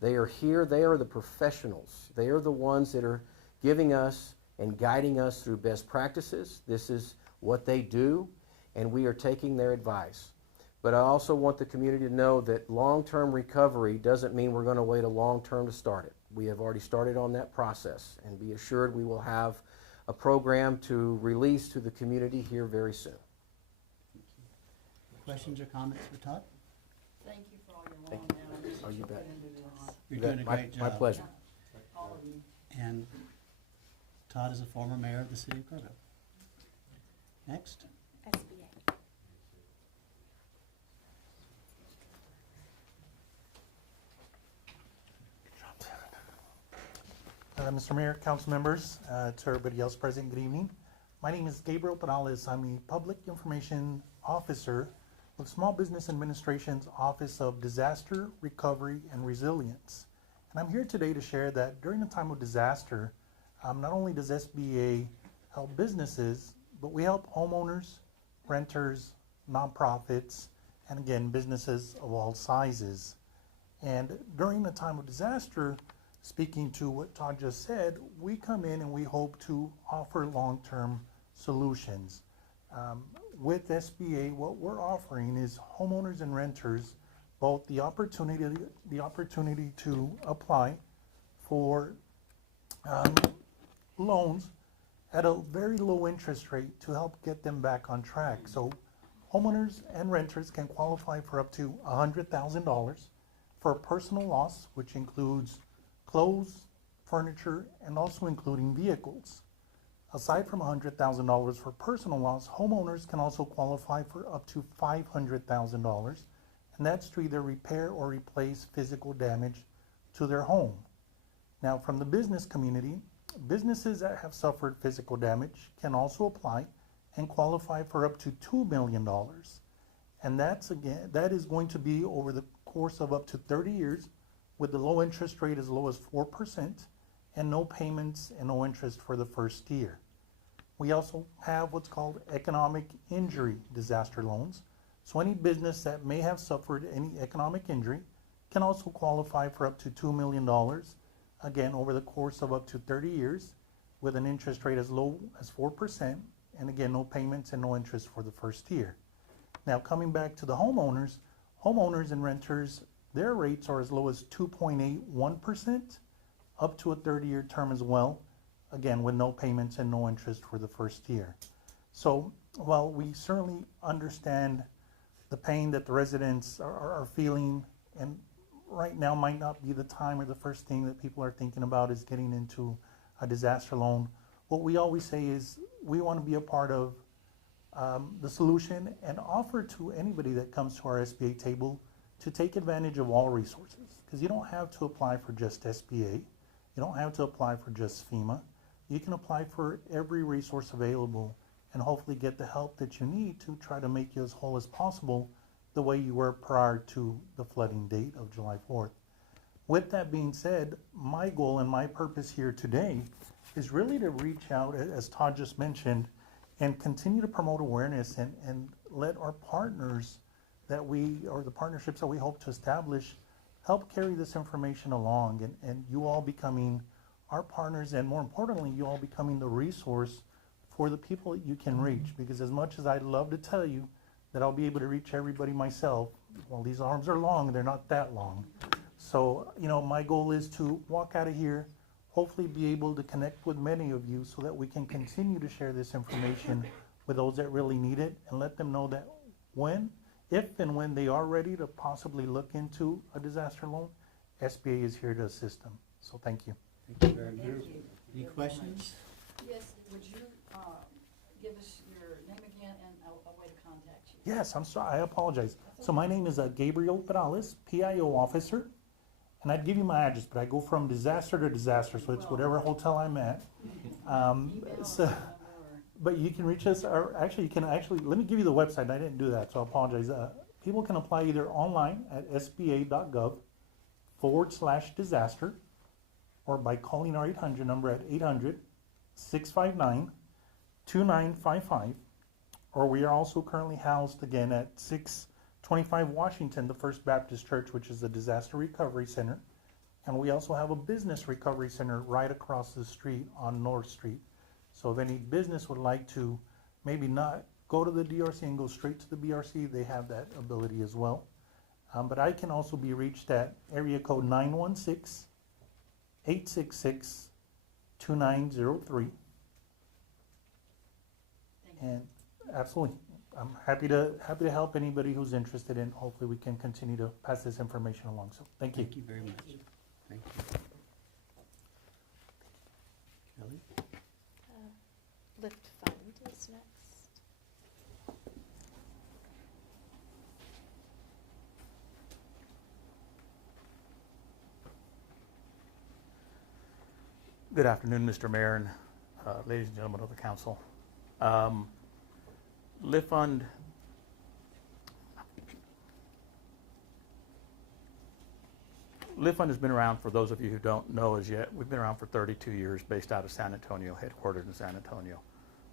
They are here. They are the professionals. They are the ones that are giving us and guiding us through best practices. This is what they do, and we are taking their advice. But I also want the community to know that long-term recovery doesn't mean we're going to wait a long term to start it. We have already started on that process, and be assured we will have a program to release to the community here very soon. Questions or comments for Todd? Thank you for all your Thank long hours Oh, that you you bet. put into this. You're You bet. doing a great job. My pleasure. All of you. And Todd is a former mayor of the city of Kerrville. Next. SBA. Mr. Mayor, council members, to everybody else present, good evening. My name is Gabriel Perales. I'm a Public Information Officer with Small Business Administration's Office of Disaster Recovery and Resilience. And I'm here today to share that during a time of disaster, not only does SBA help businesses, but we help homeowners, renters, nonprofits, and again, businesses of all sizes. And during a time of disaster, speaking to what Todd just said, we come in and we hope to offer long-term solutions. With SBA, what we're offering is homeowners and renters both the opportunity to apply for loans at a very low interest rate to help get them back on track. So homeowners and renters can qualify for up to $100,000 for personal loss, which includes clothes, furniture, and also including vehicles. Aside from $100,000 for personal loss, homeowners can also qualify for up to $500,000, and that's to either repair or replace physical damage to their home. Now, from the business community, businesses that have suffered physical damage can also apply and qualify for up to $2 million. And that is going to be over the course of up to 30 years with the low interest rate as low as 4% and no payments and no interest for the first year. We also have what's called economic injury disaster loans. So any business that may have suffered any economic injury can also qualify for up to $2 million, again, over the course of up to 30 years with an interest rate as low as 4%, and again, no payments and no interest for the first year. Now, coming back to the homeowners and renters, their rates are as low as 2.81% up to a 30-year term as well, again, with no payments and no interest for the first year. So while we certainly understand the pain that the residents are feeling, and right now might not be the time or the first thing that people are thinking about is getting into a disaster loan, what we always say is we want to be a part of the solution and offer to anybody that comes to our SBA table to take advantage of all resources. Because you don't have to apply for just SBA. You don't have to apply for just FEMA. You can apply for every resource available and hopefully get the help that you need to try to make you as whole as possible the way you were prior to the flooding date of July 4th. With that being said, my goal and my purpose here today is really to reach out, as Todd just mentioned, and continue to promote awareness and let our partners or the partnerships that we hope to establish help carry this information along, and you all becoming our partners, and more importantly, you all becoming the resource for the people that you can reach. Because as much as I'd love to tell you that I'll be able to reach everybody myself, well, these arms are long, they're not that long. So, my goal is to walk out of here, hopefully be able to connect with many of you so that we can continue to share this information with those that really need it, and let them know that if and when they are ready to possibly look into a disaster loan, SBA is here to assist them. So thank you. Thank you very Thank much. you. Any questions? Yes, would you give us your name again and a way to contact you? Yes, I'm sorry, I apologize. So my name is Gabriel Perales, PIO officer, and I'd give you my address, but I go from disaster to disaster, so it's whatever hotel I'm at. But you can reach us, or actually, let me give you the website. I didn't do that, so I apologize. People can apply either online at sba.gov/disaster, or by calling our 800 number at 800-659-2955, or we are also currently housed again at 625 Washington, the First Baptist Church, which is a disaster recovery center. And we also have a business recovery center right across the street on North Street. So if any business would like to maybe not go to the DRC and go straight to the BRC, they have that ability as well. But I can also be reached at area code 916-866-2903. And absolutely, I'm happy to help anybody who's interested, in hopefully we can continue to pass this information along. So thank you. Thank you very much. Thank you. Kelly? Lift Fund is next. Good afternoon, Mr. Mayor and ladies and gentlemen of the council. Lift Fund Live Fund has been around, for those of you who don't know as yet, we've been around for 32 years, based out of San Antonio, headquartered in San Antonio.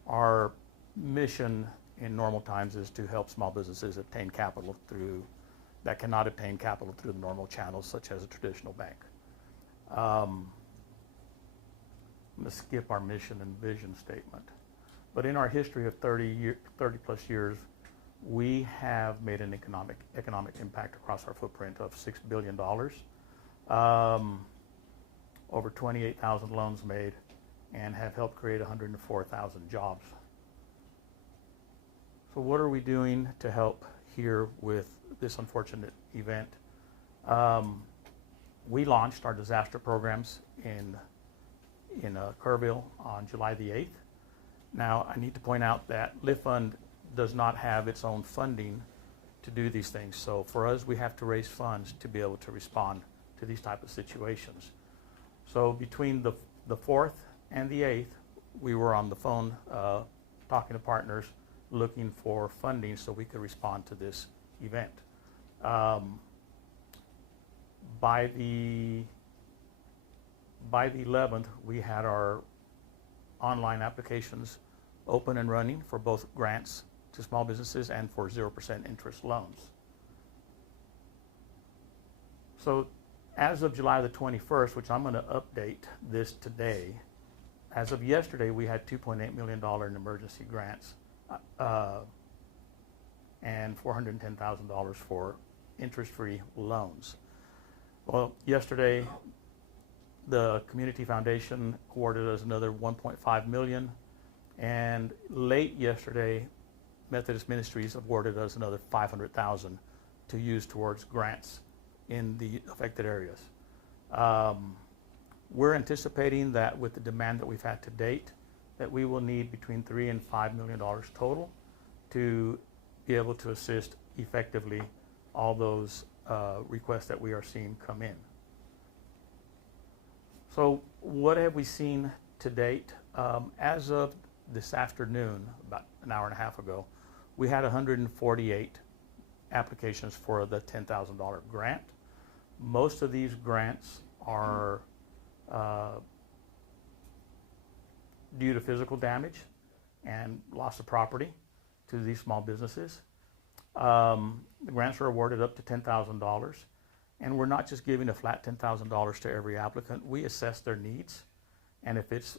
Our mission in normal times is to help small businesses obtain capital that cannot obtain capital through the normal channels, such as a traditional bank. I'm going to skip our mission and vision statement. But in our history of 30 plus years, we have made an economic impact across our footprint of $6 billion. Over 28,000 loans made, and have helped create 104,000 jobs. So what are we doing to help here with this unfortunate event? We launched our disaster programs in Kerrville on July the 8th. Now, I need to point out that Live Fund does not have its own funding to do these things. So for us, we have to raise funds to be able to respond to these type of situations. So between the 4th and the 8th, we were on the phone talking to partners, looking for funding so we could respond to this event. By the 11th, we had our online applications open and running for both grants to small businesses and for 0% interest loans. So as of July the 21st, which I'm going to update this today, as of yesterday, we had $2.8 million in emergency grants and $410,000 for interest-free loans. Well, yesterday, the Community Foundation awarded us another $1.5 million, and late yesterday, Methodist Ministries awarded us another $500,000 to use towards grants in the affected areas. We're anticipating that with the demand that we've had to date, that we will need between $3 and $5 million total to be able to assist effectively all those requests that we are seeing come in. So what have we seen to date? As of this afternoon, about an hour and a half ago, we had 148 applications for the $10,000 grant. Most of these grants are due to physical damage and loss of property to these small businesses. The grants are awarded up to $10,000, and we're not just giving a flat $10,000 to every applicant. We assess their needs, and if it's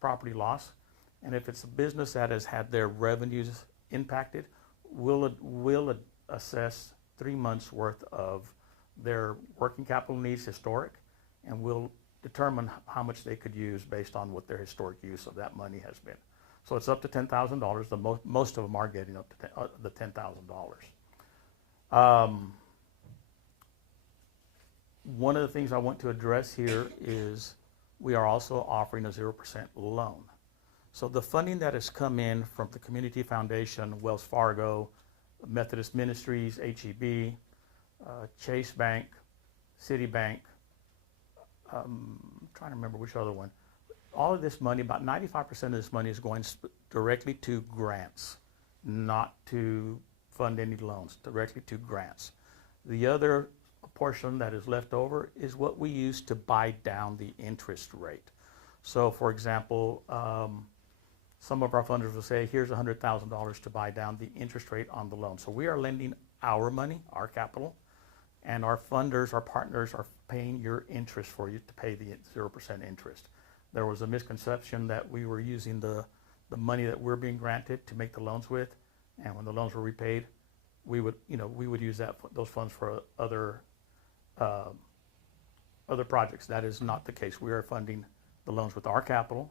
property loss, and if it's a business that has had their revenues impacted, we'll assess 3 months worth of their working capital needs, historic, and we'll determine how much they could use based on what their historic use of that money has been. So it's up to $10,000. Most of them are getting up to the $10,000. One of the things I want to address here is we are also offering a 0% loan. So the funding that has come in from the Community Foundation, Wells Fargo, Methodist Ministries, HEB, Chase Bank, Citibank, I'm trying to remember which other one. All of this money, about 95% of this money is going directly to grants, not to fund any loans, directly to grants. The other portion that is left over is what we use to buy down the interest rate. So for example, some of our funders will say, here's $100,000 to buy down the interest rate on the loan. So we are lending our money, our capital, and our funders, our partners are paying your interest for you to pay the 0% interest. There was a misconception that we were using the money that we're being granted to make the loans with, and when the loans were repaid, we would use those funds for other projects. That is not the case. We are funding the loans with our capital,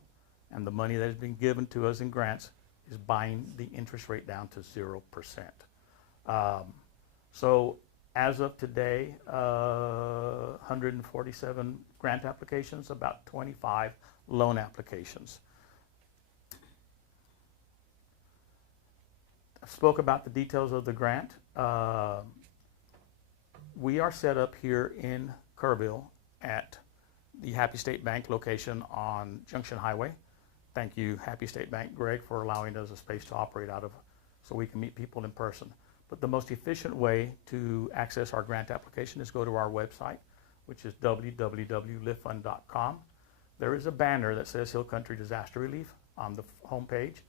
and the money that is being given to us in grants is buying the interest rate down to 0%. So as of today, 147 grant applications, about 25 loan applications. I spoke about the details of the grant. We are set up here in Kerrville at the Happy State Bank location on Junction Highway. Thank you, Happy State Bank, Greg, for allowing us a space to operate out of so we can meet people in person. But the most efficient way to access our grant application is go to our website, which is www.liftfund.com. There is a banner that says Hill Country Disaster Relief on the home page.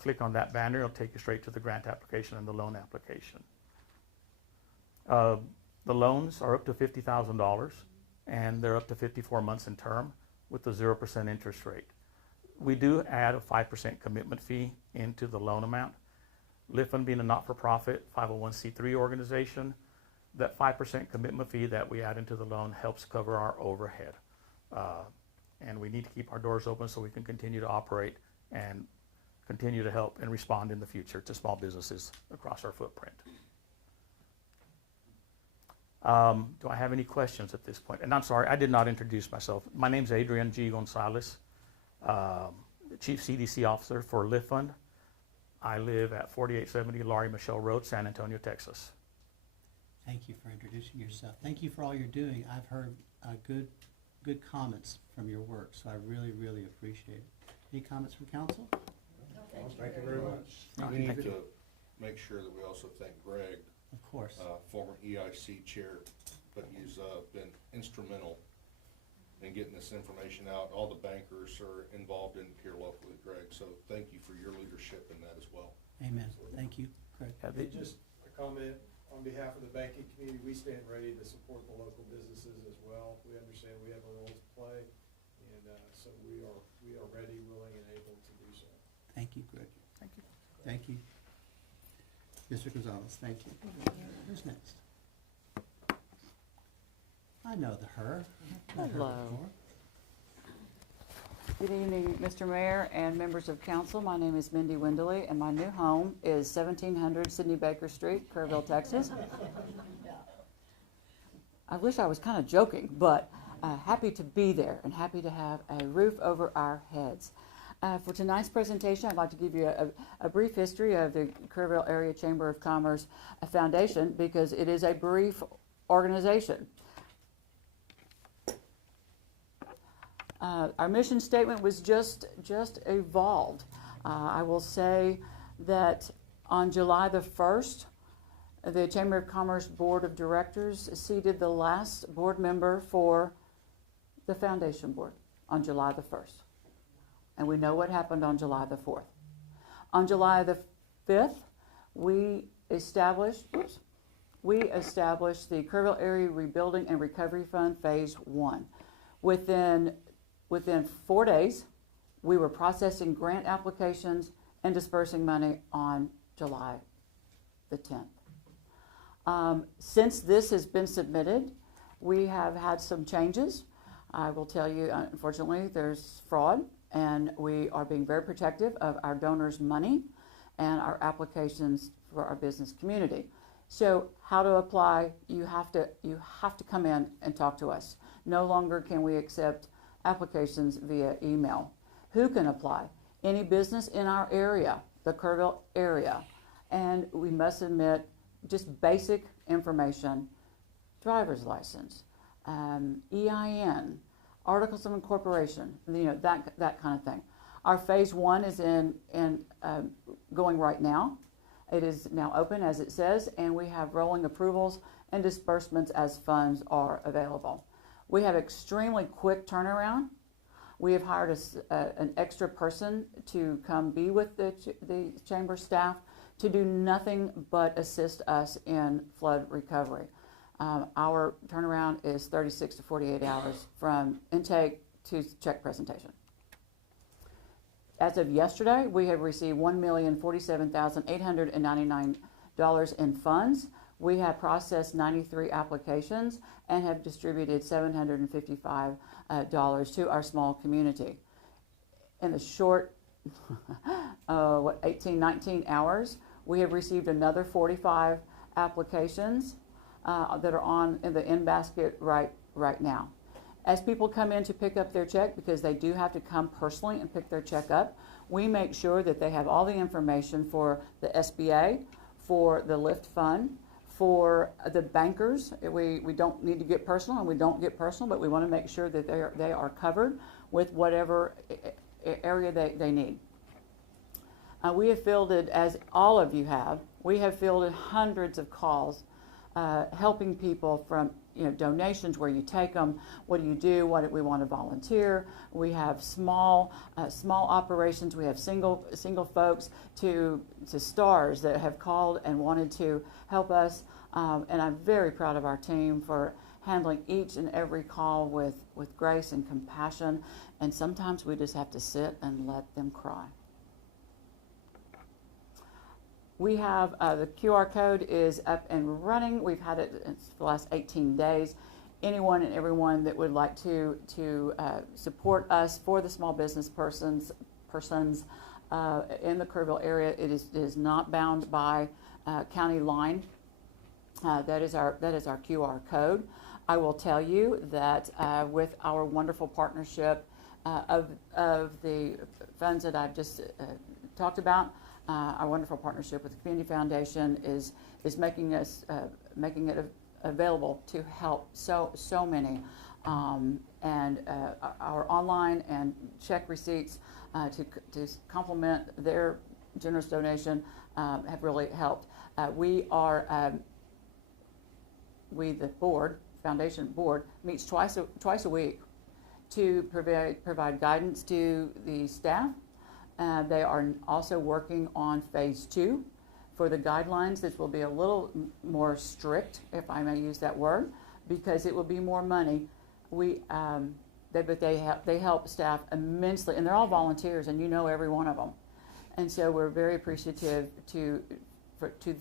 Click on that banner, it'll take you straight to the grant application and the loan application. The loans are up to $50,000 and they're up to 54 months in term with a 0% interest rate. We do add a 5% commitment fee into the loan amount. Lift Fund being a not-for-profit 501c3 organization, that 5% commitment fee that we add into the loan helps cover our overhead. And we need to keep our doors open so we can continue to operate and continue to help and respond in the future to small businesses across our footprint. Do I have any questions at this point? And I'm sorry, I did not introduce myself. My name's Adrian G. Gonzalez, Chief CDC Officer for Lift Fund. I live at 4870 Laurie Michelle Road, San Antonio, Texas. Thank you for introducing yourself. Thank you for all you're doing. I've heard good comments from your work, so I really, really appreciate it. Any comments from council? Thank you very much. We need to make sure that we also thank Greg, Of course. former EIC chair, but he's been instrumental in getting this information out. All the bankers are involved in here locally, Greg, so thank you for your leadership in that as well. Amen. Thank you, Craig. Just a comment on behalf of the banking community, we stand ready to support the local businesses as well. We understand we have a role to play, and so we are ready, willing, and able to do so. Thank you, Greg. Thank you. Thank you. Mr. Gonzalez, thank you. Who's next? I know her. Met her Hello. before. Good evening, Mr. Mayor and members of council. My name is Mindy Wendeley, and my new home is 1700 Sidney Baker Street, Kerrville, Texas. I wish I was kind of joking, but happy to be there and happy to have a roof over our heads. For tonight's presentation, I'd like to give you a brief history of the Kerrville Area Chamber of Commerce Foundation, because it is a brief organization. Our mission statement was just evolved. I will say that on July the 1st, the Chamber of Commerce Board of Directors seated the last board member for the Foundation Board on July the 1st. And we know what happened on July the 4th. On July the 5th, we established the Kerrville Area Rebuilding and Recovery Fund Phase 1. Within 4 days, we were processing grant applications and dispersing money on July the 10th. Since this has been submitted, we have had some changes. I will tell you, unfortunately, there's fraud, and we are being very protective of our donors' money and our applications for our business community. So how to apply? You have to come in and talk to us. No longer can we accept applications via email. Who can apply? Any business in our area, the Kerrville area, and we must submit just basic information: driver's license, EIN, articles of incorporation, that kind of thing. Our phase 1 is going right now. It is now open, as it says, and we have rolling approvals and disbursements as funds are available. We have extremely quick turnaround. We have hired an extra person to come be with the chamber staff to do nothing but assist us in flood recovery. Our turnaround is 36 to 48 hours from intake to check presentation. As of yesterday, we have received $1,047,899 in funds. We have processed 93 applications and have distributed $755 to our small community. In the short 19 hours, we have received another 45 applications that are in the in-basket right now. As people come in to pick up their check, because they do have to come personally and pick their check up, we make sure that they have all the information for the SBA, for the Lift Fund, for the bankers. We don't need to get personal, and we don't get personal, but we want to make sure that they are covered with whatever area they need. We have fielded, as all of you have, we have fielded hundreds of calls helping people from donations, where you take them, what do you do, what do we want to volunteer. We have small operations, we have single folks to stars that have called and wanted to help us, and I'm very proud of our team for handling each and every call with grace and compassion, and sometimes we just have to sit and let them cry. We have the QR code is up and running. We've had it for the last 18 days. Anyone and everyone that would like to support us for the small business persons in the Kerrville area, it is not bound by county line. That is our QR code. I will tell you that with our wonderful partnership of the funds that I've just talked about, our wonderful partnership with the Community Foundation is making it available to help so many, and our online and check receipts to complement their generous donation have really helped. We the foundation board meets twice a week to provide guidance to the staff. They are also working on phase 2 for the guidelines. This will be a little more strict, if I may use that word, because it will be more money. They help staff immensely, and they're all volunteers, and every one of them. And so we're very appreciative to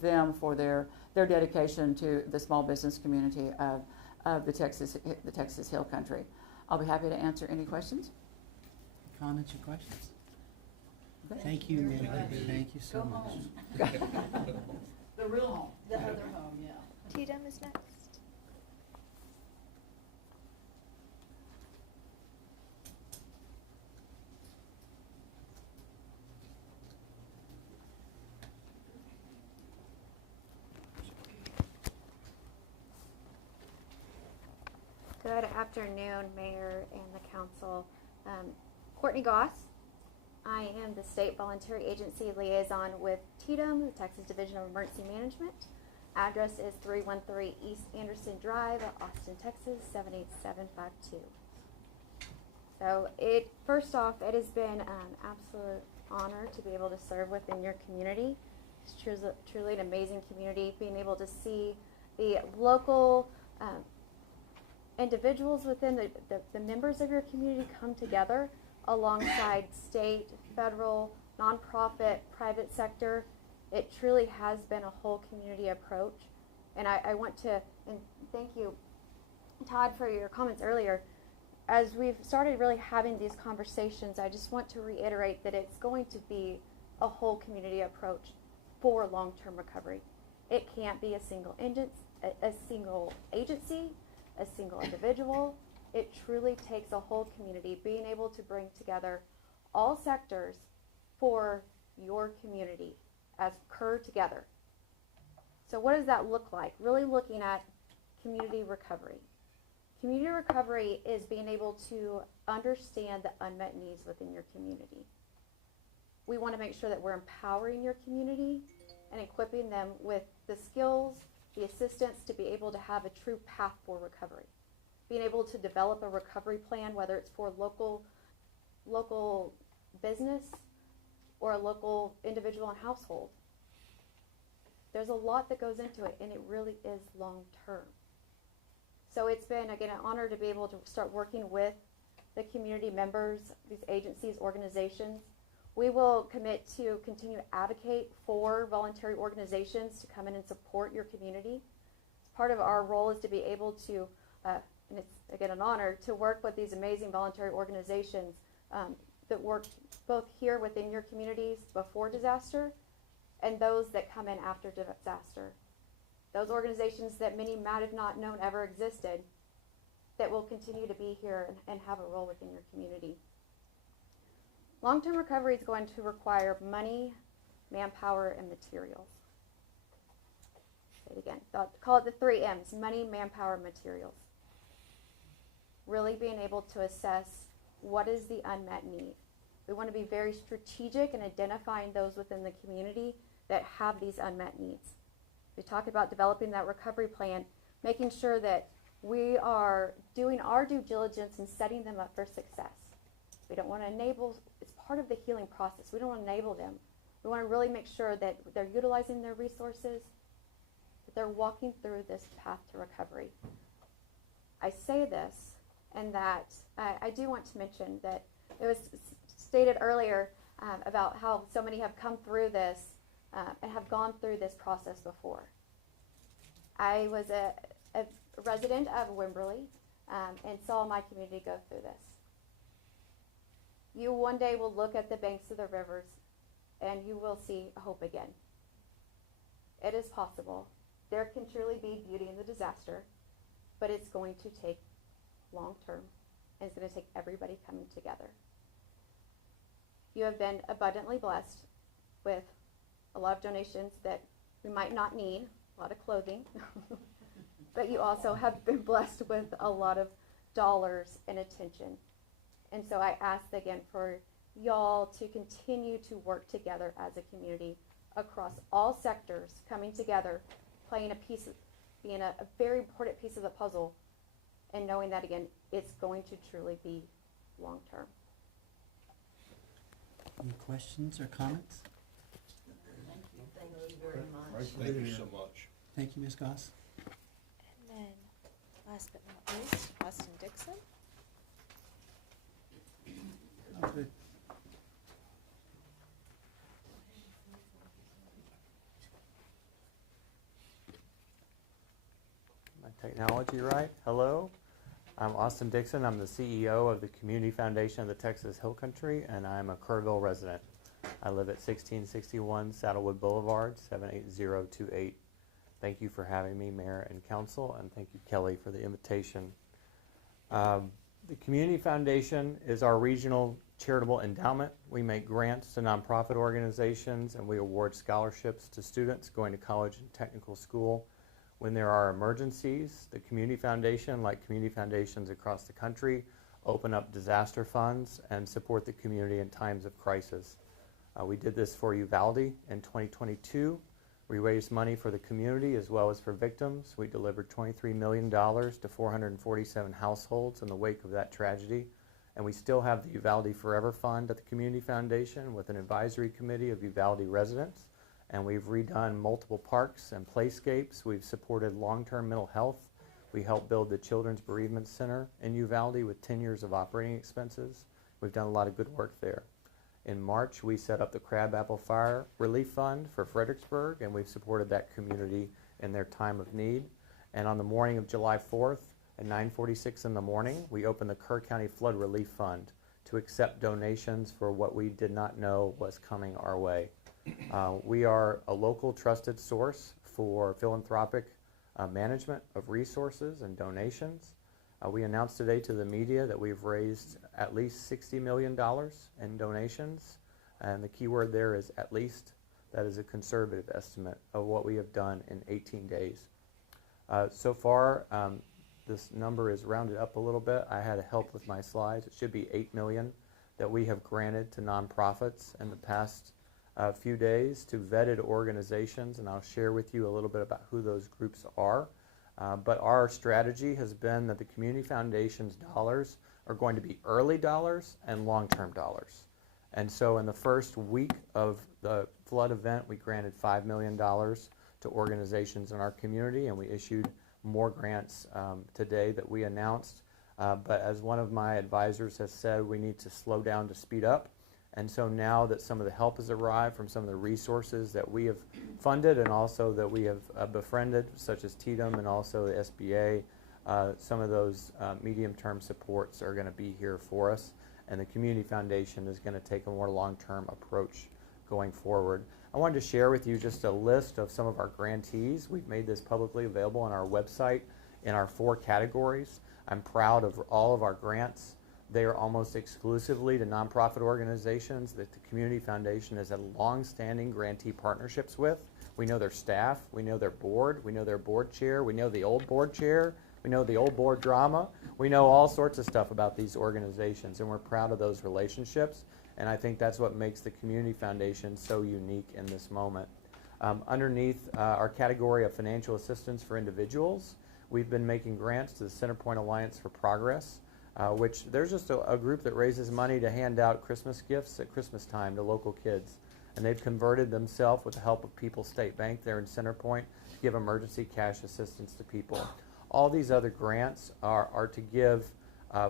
them for their dedication to the small business community of the Texas Hill Country. I'll be happy to answer any questions. Comments or questions? Thank you, Mindy. Thank you so Go much. home. The real home, the other home, yeah. Tatum is next. Good afternoon, Mayor and the Council. Courtney Goss. I am the State Voluntary Agency Liaison with TDM, the Texas Division of Emergency Management. Address is 313 East Anderson Drive, Austin, Texas, 78752. So first off, it has been an absolute honor to be able to serve within your community. It's truly an amazing community, being able to see the local individuals within the members of your community come together alongside state, federal, nonprofit, private sector. It truly has been a whole community approach. And I want to thank you, Todd, for your comments earlier. As we've started really having these conversations, I just want to reiterate that it's going to be a whole community approach for long-term recovery. It can't be a single agency, a single individual. It truly takes a whole community being able to bring together all sectors for your community as Kerr together. So what does that look like? Really looking at community recovery. Community recovery is being able to understand the unmet needs within your community. We want to make sure that we're empowering your community and equipping them with the skills, the assistance to be able to have a true path for recovery. Being able to develop a recovery plan, whether it's for local business or a local individual and household. There's a lot that goes into it, and it really is long term. So it's been, again, an honor to be able to start working with the community members, these agencies, organizations. We will commit to continue to advocate for voluntary organizations to come in and support your community. Part of our role is to be able to, and it's, again, an honor to work with these amazing voluntary organizations that work both here within your communities before disaster and those that come in after disaster. Those organizations that many might have not known ever existed that will continue to be here and have a role within your community. Long-term recovery is going to require money, manpower, and materials. Say it again. Call it the 3 M's: money, manpower, materials. Really being able to assess what is the unmet need. We want to be very strategic in identifying those within the community that have these unmet needs. We talk about developing that recovery plan, making sure that we are doing our due diligence and setting them up for success. We don't want to enable, it's part of the healing process. We don't want to enable them. We want to really make sure that they're utilizing their resources, that they're walking through this path to recovery. I say this and that I do want to mention that it was stated earlier about how so many have come through this and have gone through this process before. I was a resident of Wimberley and saw my community go through this. You one day will look at the banks of the rivers and you will see hope again. It is possible. There can truly be beauty in the disaster, but it's going to take long term, and it's going to take everybody coming together. You have been abundantly blessed with a lot of donations that we might not need, a lot of clothing, but you also have been blessed with a lot of dollars and attention. And so I ask again for y'all to continue to work together as a community across all sectors, coming together, playing a piece, being a very important piece of the puzzle, and knowing that, again, it's going to truly be long term. Any questions or comments? Thank you very much. Thank you so much. Thank you, Ms. Goss. And then, last but not least, Austin Dixon. Oh, good. My technology right. Hello, I'm Austin Dixon. I'm the CEO of the Community Foundation of the Texas Hill Country, and I'm a Kerrville resident. I live at 1661 Saddlewood Boulevard, 78028. Thank you for having me, Mayor and Council, and thank you, Kelly, for the invitation. The Community Foundation is our regional charitable endowment. We make grants to nonprofit organizations, and we award scholarships to students going to college and technical school. When there are emergencies, the Community Foundation, like community foundations across the country, open up disaster funds and support the community in times of crisis. We did this for Uvalde in 2022. We raised money for the community as well as for victims. We delivered $23 million to 447 households in the wake of that tragedy. And we still have the Uvalde Forever Fund at the Community Foundation with an advisory committee of Uvalde residents. And we've redone multiple parks and playscapes. We've supported long-term mental health. We helped build the Children's Bereavement Center in Uvalde with 10 years of operating expenses. We've done a lot of good work there. In March, we set up the Crabapple Fire Relief Fund for Fredericksburg, and we've supported that community in their time of need. And on the morning of July 4th at 9:46 in the morning, we opened the Kerr County Flood Relief Fund to accept donations for what we did not know was coming our way. We are a local trusted source for philanthropic management of resources and donations. We announced today to the media that we've raised at least $60 million in donations, and the key word there is at least. That is a conservative estimate of what we have done in 18 days. So far, this number is rounded up a little bit. I had help with my slides. It should be $8 million that we have granted to nonprofits in the past few days to vetted organizations, and I'll share with you a little bit about who those groups are. But our strategy has been that the Community Foundation's dollars are going to be early dollars and long-term dollars. And so in the first week of the flood event, we granted $5 million to organizations in our community, and we issued more grants today that we announced. But as one of my advisors has said, we need to slow down to speed up. And so now that some of the help has arrived from some of the resources that we have funded and also that we have befriended, such as TDM and also the SBA, some of those medium-term supports are going to be here for us. And the Community Foundation is going to take a more long-term approach going forward. I wanted to share with you just a list of some of our grantees. We've made this publicly available on our website in our 4 categories. I'm proud of all of our grants. They are almost exclusively to nonprofit organizations that the Community Foundation has had long-standing grantee partnerships with. We know their staff, we know their board, we know their board chair, we know the old board chair, we know the old board drama. We know all sorts of stuff about these organizations, and we're proud of those relationships. And I think that's what makes the Community Foundation so unique in this moment. Underneath our category of financial assistance for individuals, we've been making grants to the Centerpoint Alliance for Progress, which there's just a group that raises money to hand out Christmas gifts at Christmas time to local kids. And they've converted themselves with the help of People's State Bank there in Centerpoint to give emergency cash assistance to people. All these other grants are to give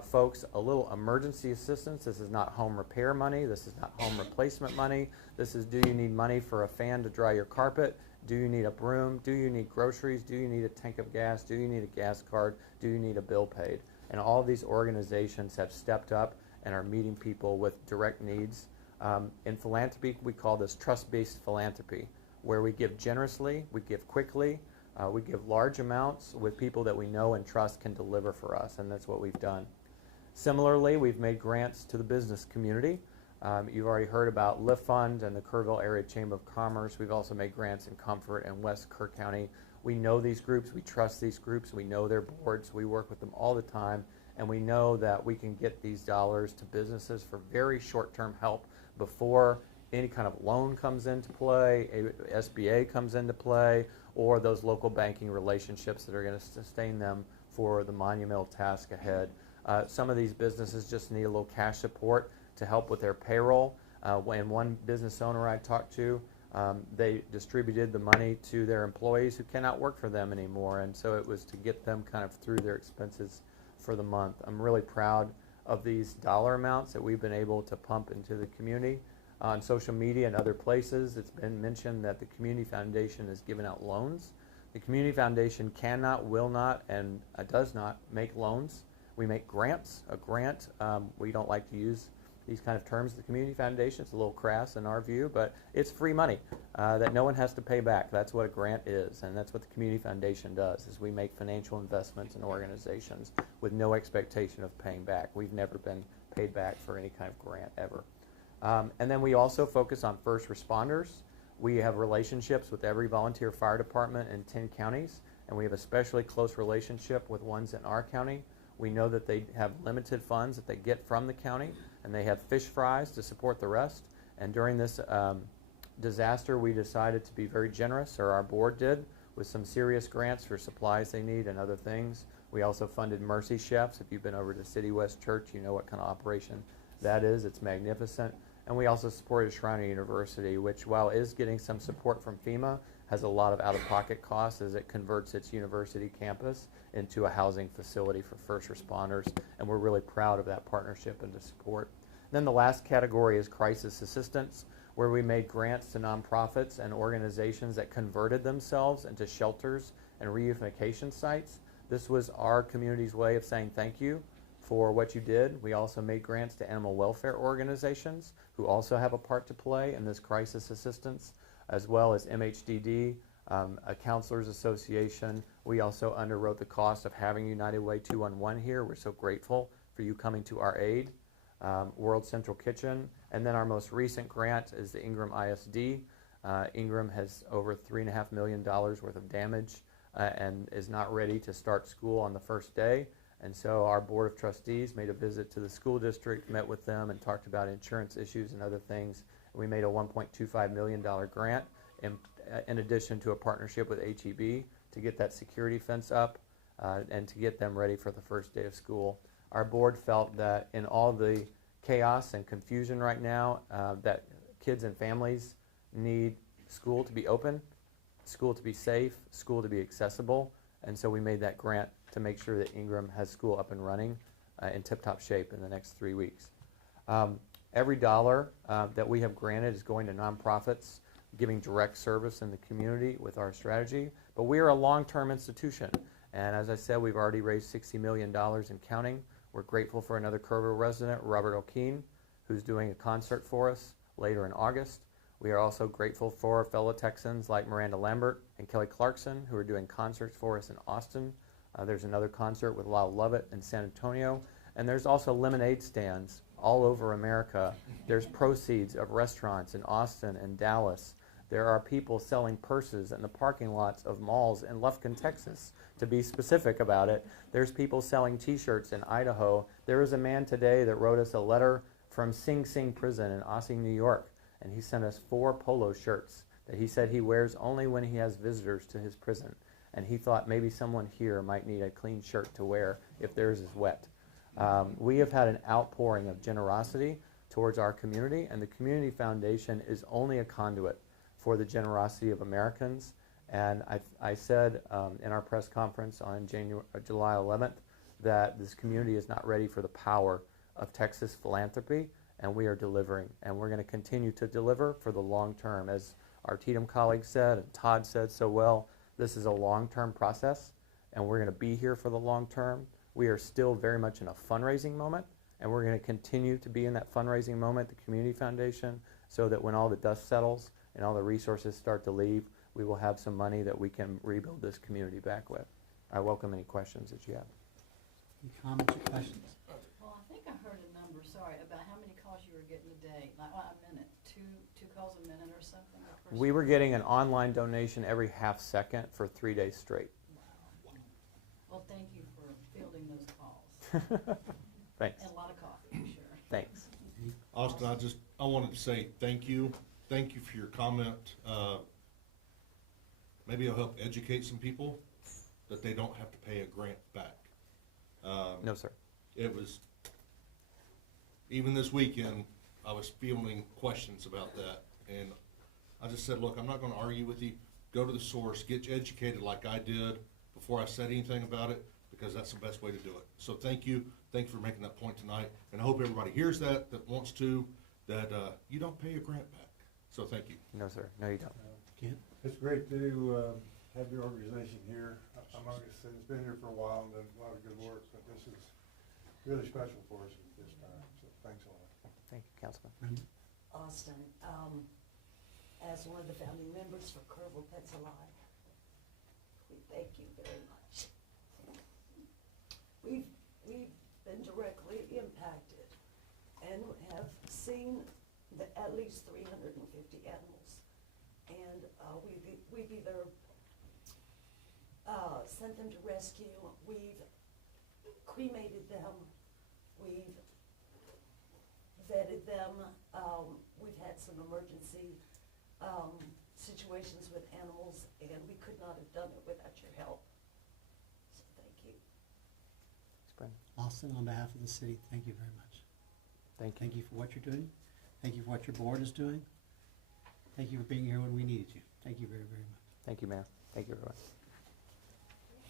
folks a little emergency assistance. This is not home repair money. This is not home replacement money. This is, do you need money for a fan to dry your carpet? Do you need a broom? Do you need groceries? Do you need a tank of gas? Do you need a gas card? Do you need a bill paid? And all of these organizations have stepped up and are meeting people with direct needs. In philanthropy, we call this trust-based philanthropy, where we give generously, we give quickly, we give large amounts with people that we know and trust can deliver for us, and that's what we've done. Similarly, we've made grants to the business community. You've already heard about Lift Fund and the Kerrville Area Chamber of Commerce. We've also made grants in Comfort and West Kerr County. We know these groups, we trust these groups, we know their boards, we work with them all the time, and we know that we can get these dollars to businesses for very short-term help before any kind of loan comes into play, SBA comes into play, or those local banking relationships that are going to sustain them for the monumental task ahead. Some of these businesses just need a little cash support to help with their payroll. When one business owner I talked to, they distributed the money to their employees who cannot work for them anymore, and so it was to get them kind of through their expenses for the month. I'm really proud of these dollar amounts that we've been able to pump into the community. On social media and other places, it's been mentioned that the Community Foundation has given out loans. The Community Foundation cannot, will not, and does not make loans. We make grants. A grant, we don't like to use these kind of terms. The Community Foundation, it's a little crass in our view, but it's free money that no one has to pay back. That's what a grant is, and that's what the Community Foundation does, is we make financial investments in organizations with no expectation of paying back. We've never been paid back for any kind of grant ever. And then we also focus on first responders. We have relationships with every volunteer fire department in 10 counties, and we have a especially close relationship with ones in our county. We know that they have limited funds that they get from the county, and they have fish fries to support the rest. And during this disaster, we decided to be very generous, or our board did, with some serious grants for supplies they need and other things. We also funded Mercy Chefs. If you've been over to City West Church, you know what kind of operation that is. It's magnificent. And we also supported Shriner University, which, while is getting some support from FEMA, has a lot of out-of-pocket costs as it converts its university campus into a housing facility for first responders. And we're really proud of that partnership and the support. Then the last category is crisis assistance, where we made grants to nonprofits and organizations that converted themselves into shelters and reunification sites. This was our community's way of saying thank you for what you did. We also made grants to animal welfare organizations who also have a part to play in this crisis assistance, as well as MHDD, a counselors association. We also underwrote the cost of having United Way 211 here. We're so grateful for you coming to our aid. World Central Kitchen, and then our most recent grant is the Ingram ISD. Ingram has over $3.5 million worth of damage and is not ready to start school on the first day. And so our Board of Trustees made a visit to the school district, met with them, and talked about insurance issues and other things. We made a $1.25 million grant in addition to a partnership with HEB to get that security fence up and to get them ready for the first day of school. Our board felt that in all the chaos and confusion right now, that kids and families need school to be open, school to be safe, school to be accessible. And so we made that grant to make sure that Ingram has school up and running in tip-top shape in the next 3 weeks. Every dollar that we have granted is going to nonprofits, giving direct service in the community with our strategy. But we are a long-term institution. And as I said, we've already raised $60 million and counting. We're grateful for another Kerrville resident, Robert O'Keen, who's doing a concert for us later in August. We are also grateful for fellow Texans like Miranda Lambert and Kelly Clarkson, who are doing concerts for us in Austin. There's another concert with Lyle Lovett in San Antonio. And there's also lemonade stands all over America. There's proceeds of restaurants in Austin and Dallas. There are people selling purses in the parking lots of malls in Lufkin, Texas, to be specific about it. There's people selling T-shirts in Idaho. There was a man today that wrote us a letter from Sing Sing Prison in Ossing, New York, and he sent us 4 polo shirts that he said he wears only when he has visitors to his prison. And he thought maybe someone here might need a clean shirt to wear if theirs is wet. We have had an outpouring of generosity towards our community, and the Community Foundation is only a conduit for the generosity of Americans. And I said in our press conference on July 11th that this community is not ready for the power of Texas philanthropy, and we are delivering. And we're going to continue to deliver for the long term. As our Tatum colleague said, and Todd said so well, this is a long-term process, and we're going to be here for the long term. We are still very much in a fundraising moment, and we're going to continue to be in that fundraising moment, the Community Foundation, so that when all the dust settles and all the resources start to leave, we will have some money that we can rebuild this community back with. I welcome any questions that you have. Any comments or questions? Well, I think I heard a number, sorry, about how many calls you were getting a day, like a minute, two calls a minute or something? We were getting an online donation every half second for 3 days straight. Well, thank you for fielding those calls. Thanks. And a lot of coffee, I'm sure. Thanks. Austin, I wanted to say thank you. Thank you for your comment. Maybe it'll help educate some people that they don't have to pay a grant back. No, sir. It was, even this weekend, I was fielding questions about that. And I just said, look, I'm not going to argue with you. Go to the source, get you educated like I did before I said anything about it, because that's the best way to do it. So thank you. Thank you for making that point tonight. And I hope everybody hears that wants to, that you don't pay your grant back. So thank you. No, sir. No, you don't. It's great to have your organization here. Among us, and it's been here for a while and done a lot of good work, but this is really special for us at this time, so thanks a lot. Thank you, Councilman. Austin, as one of the founding members for Kerrville Pets Alive, we thank you very much. We've been directly impacted and have seen at least 350 animals. And we've either sent them to rescue, we've cremated them, we've vetted them, we've had some emergency situations with animals, and we could not have done it without your help. So thank you. Austin, on behalf of the city, thank you very much. Thank you. Thank you for what you're doing. Thank you for what your board is doing. Thank you for being here when we needed you. Thank you very, very much. Thank you, Mayor. Thank you, everyone.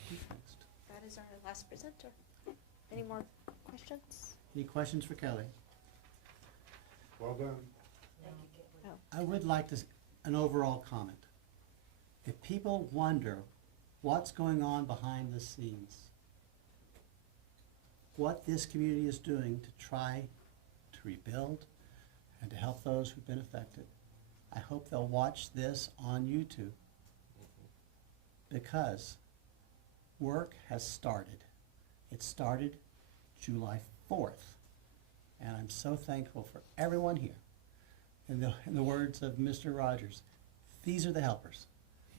Who's next? That is our last presenter. Any more questions? Any questions for Kelly? Well done. Thank you, Kelly. I would like to, an overall comment. If people wonder what's going on behind the scenes, what this community is doing to try to rebuild and to help those who've been affected, I hope they'll watch this on YouTube, because work has started. It started July 4th, and I'm so thankful for everyone here. In the words of Mr. Rogers, these are the helpers.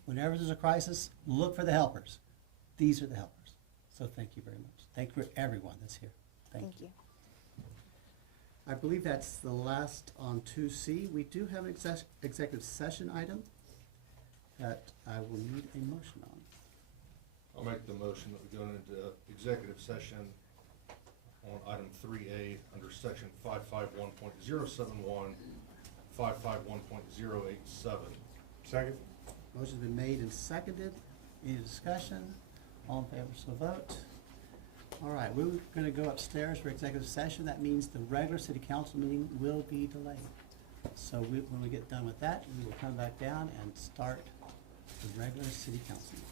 Whenever there's a crisis, look for the helpers. These are the helpers. So thank you very much. Thank you for everyone that's here. Thank you. I believe that's the last on 2C. We do have an executive session item that I will need a motion on. I'll make the motion that we go into executive session on item 3A under section 551.071, 551.087. Second. Motion's been made and seconded. Any discussion? All in favor, so vote. All right, we're going to go upstairs for executive session. That means the regular city council meeting will be delayed. So when we get done with that, we will come back down and start the regular city council meeting.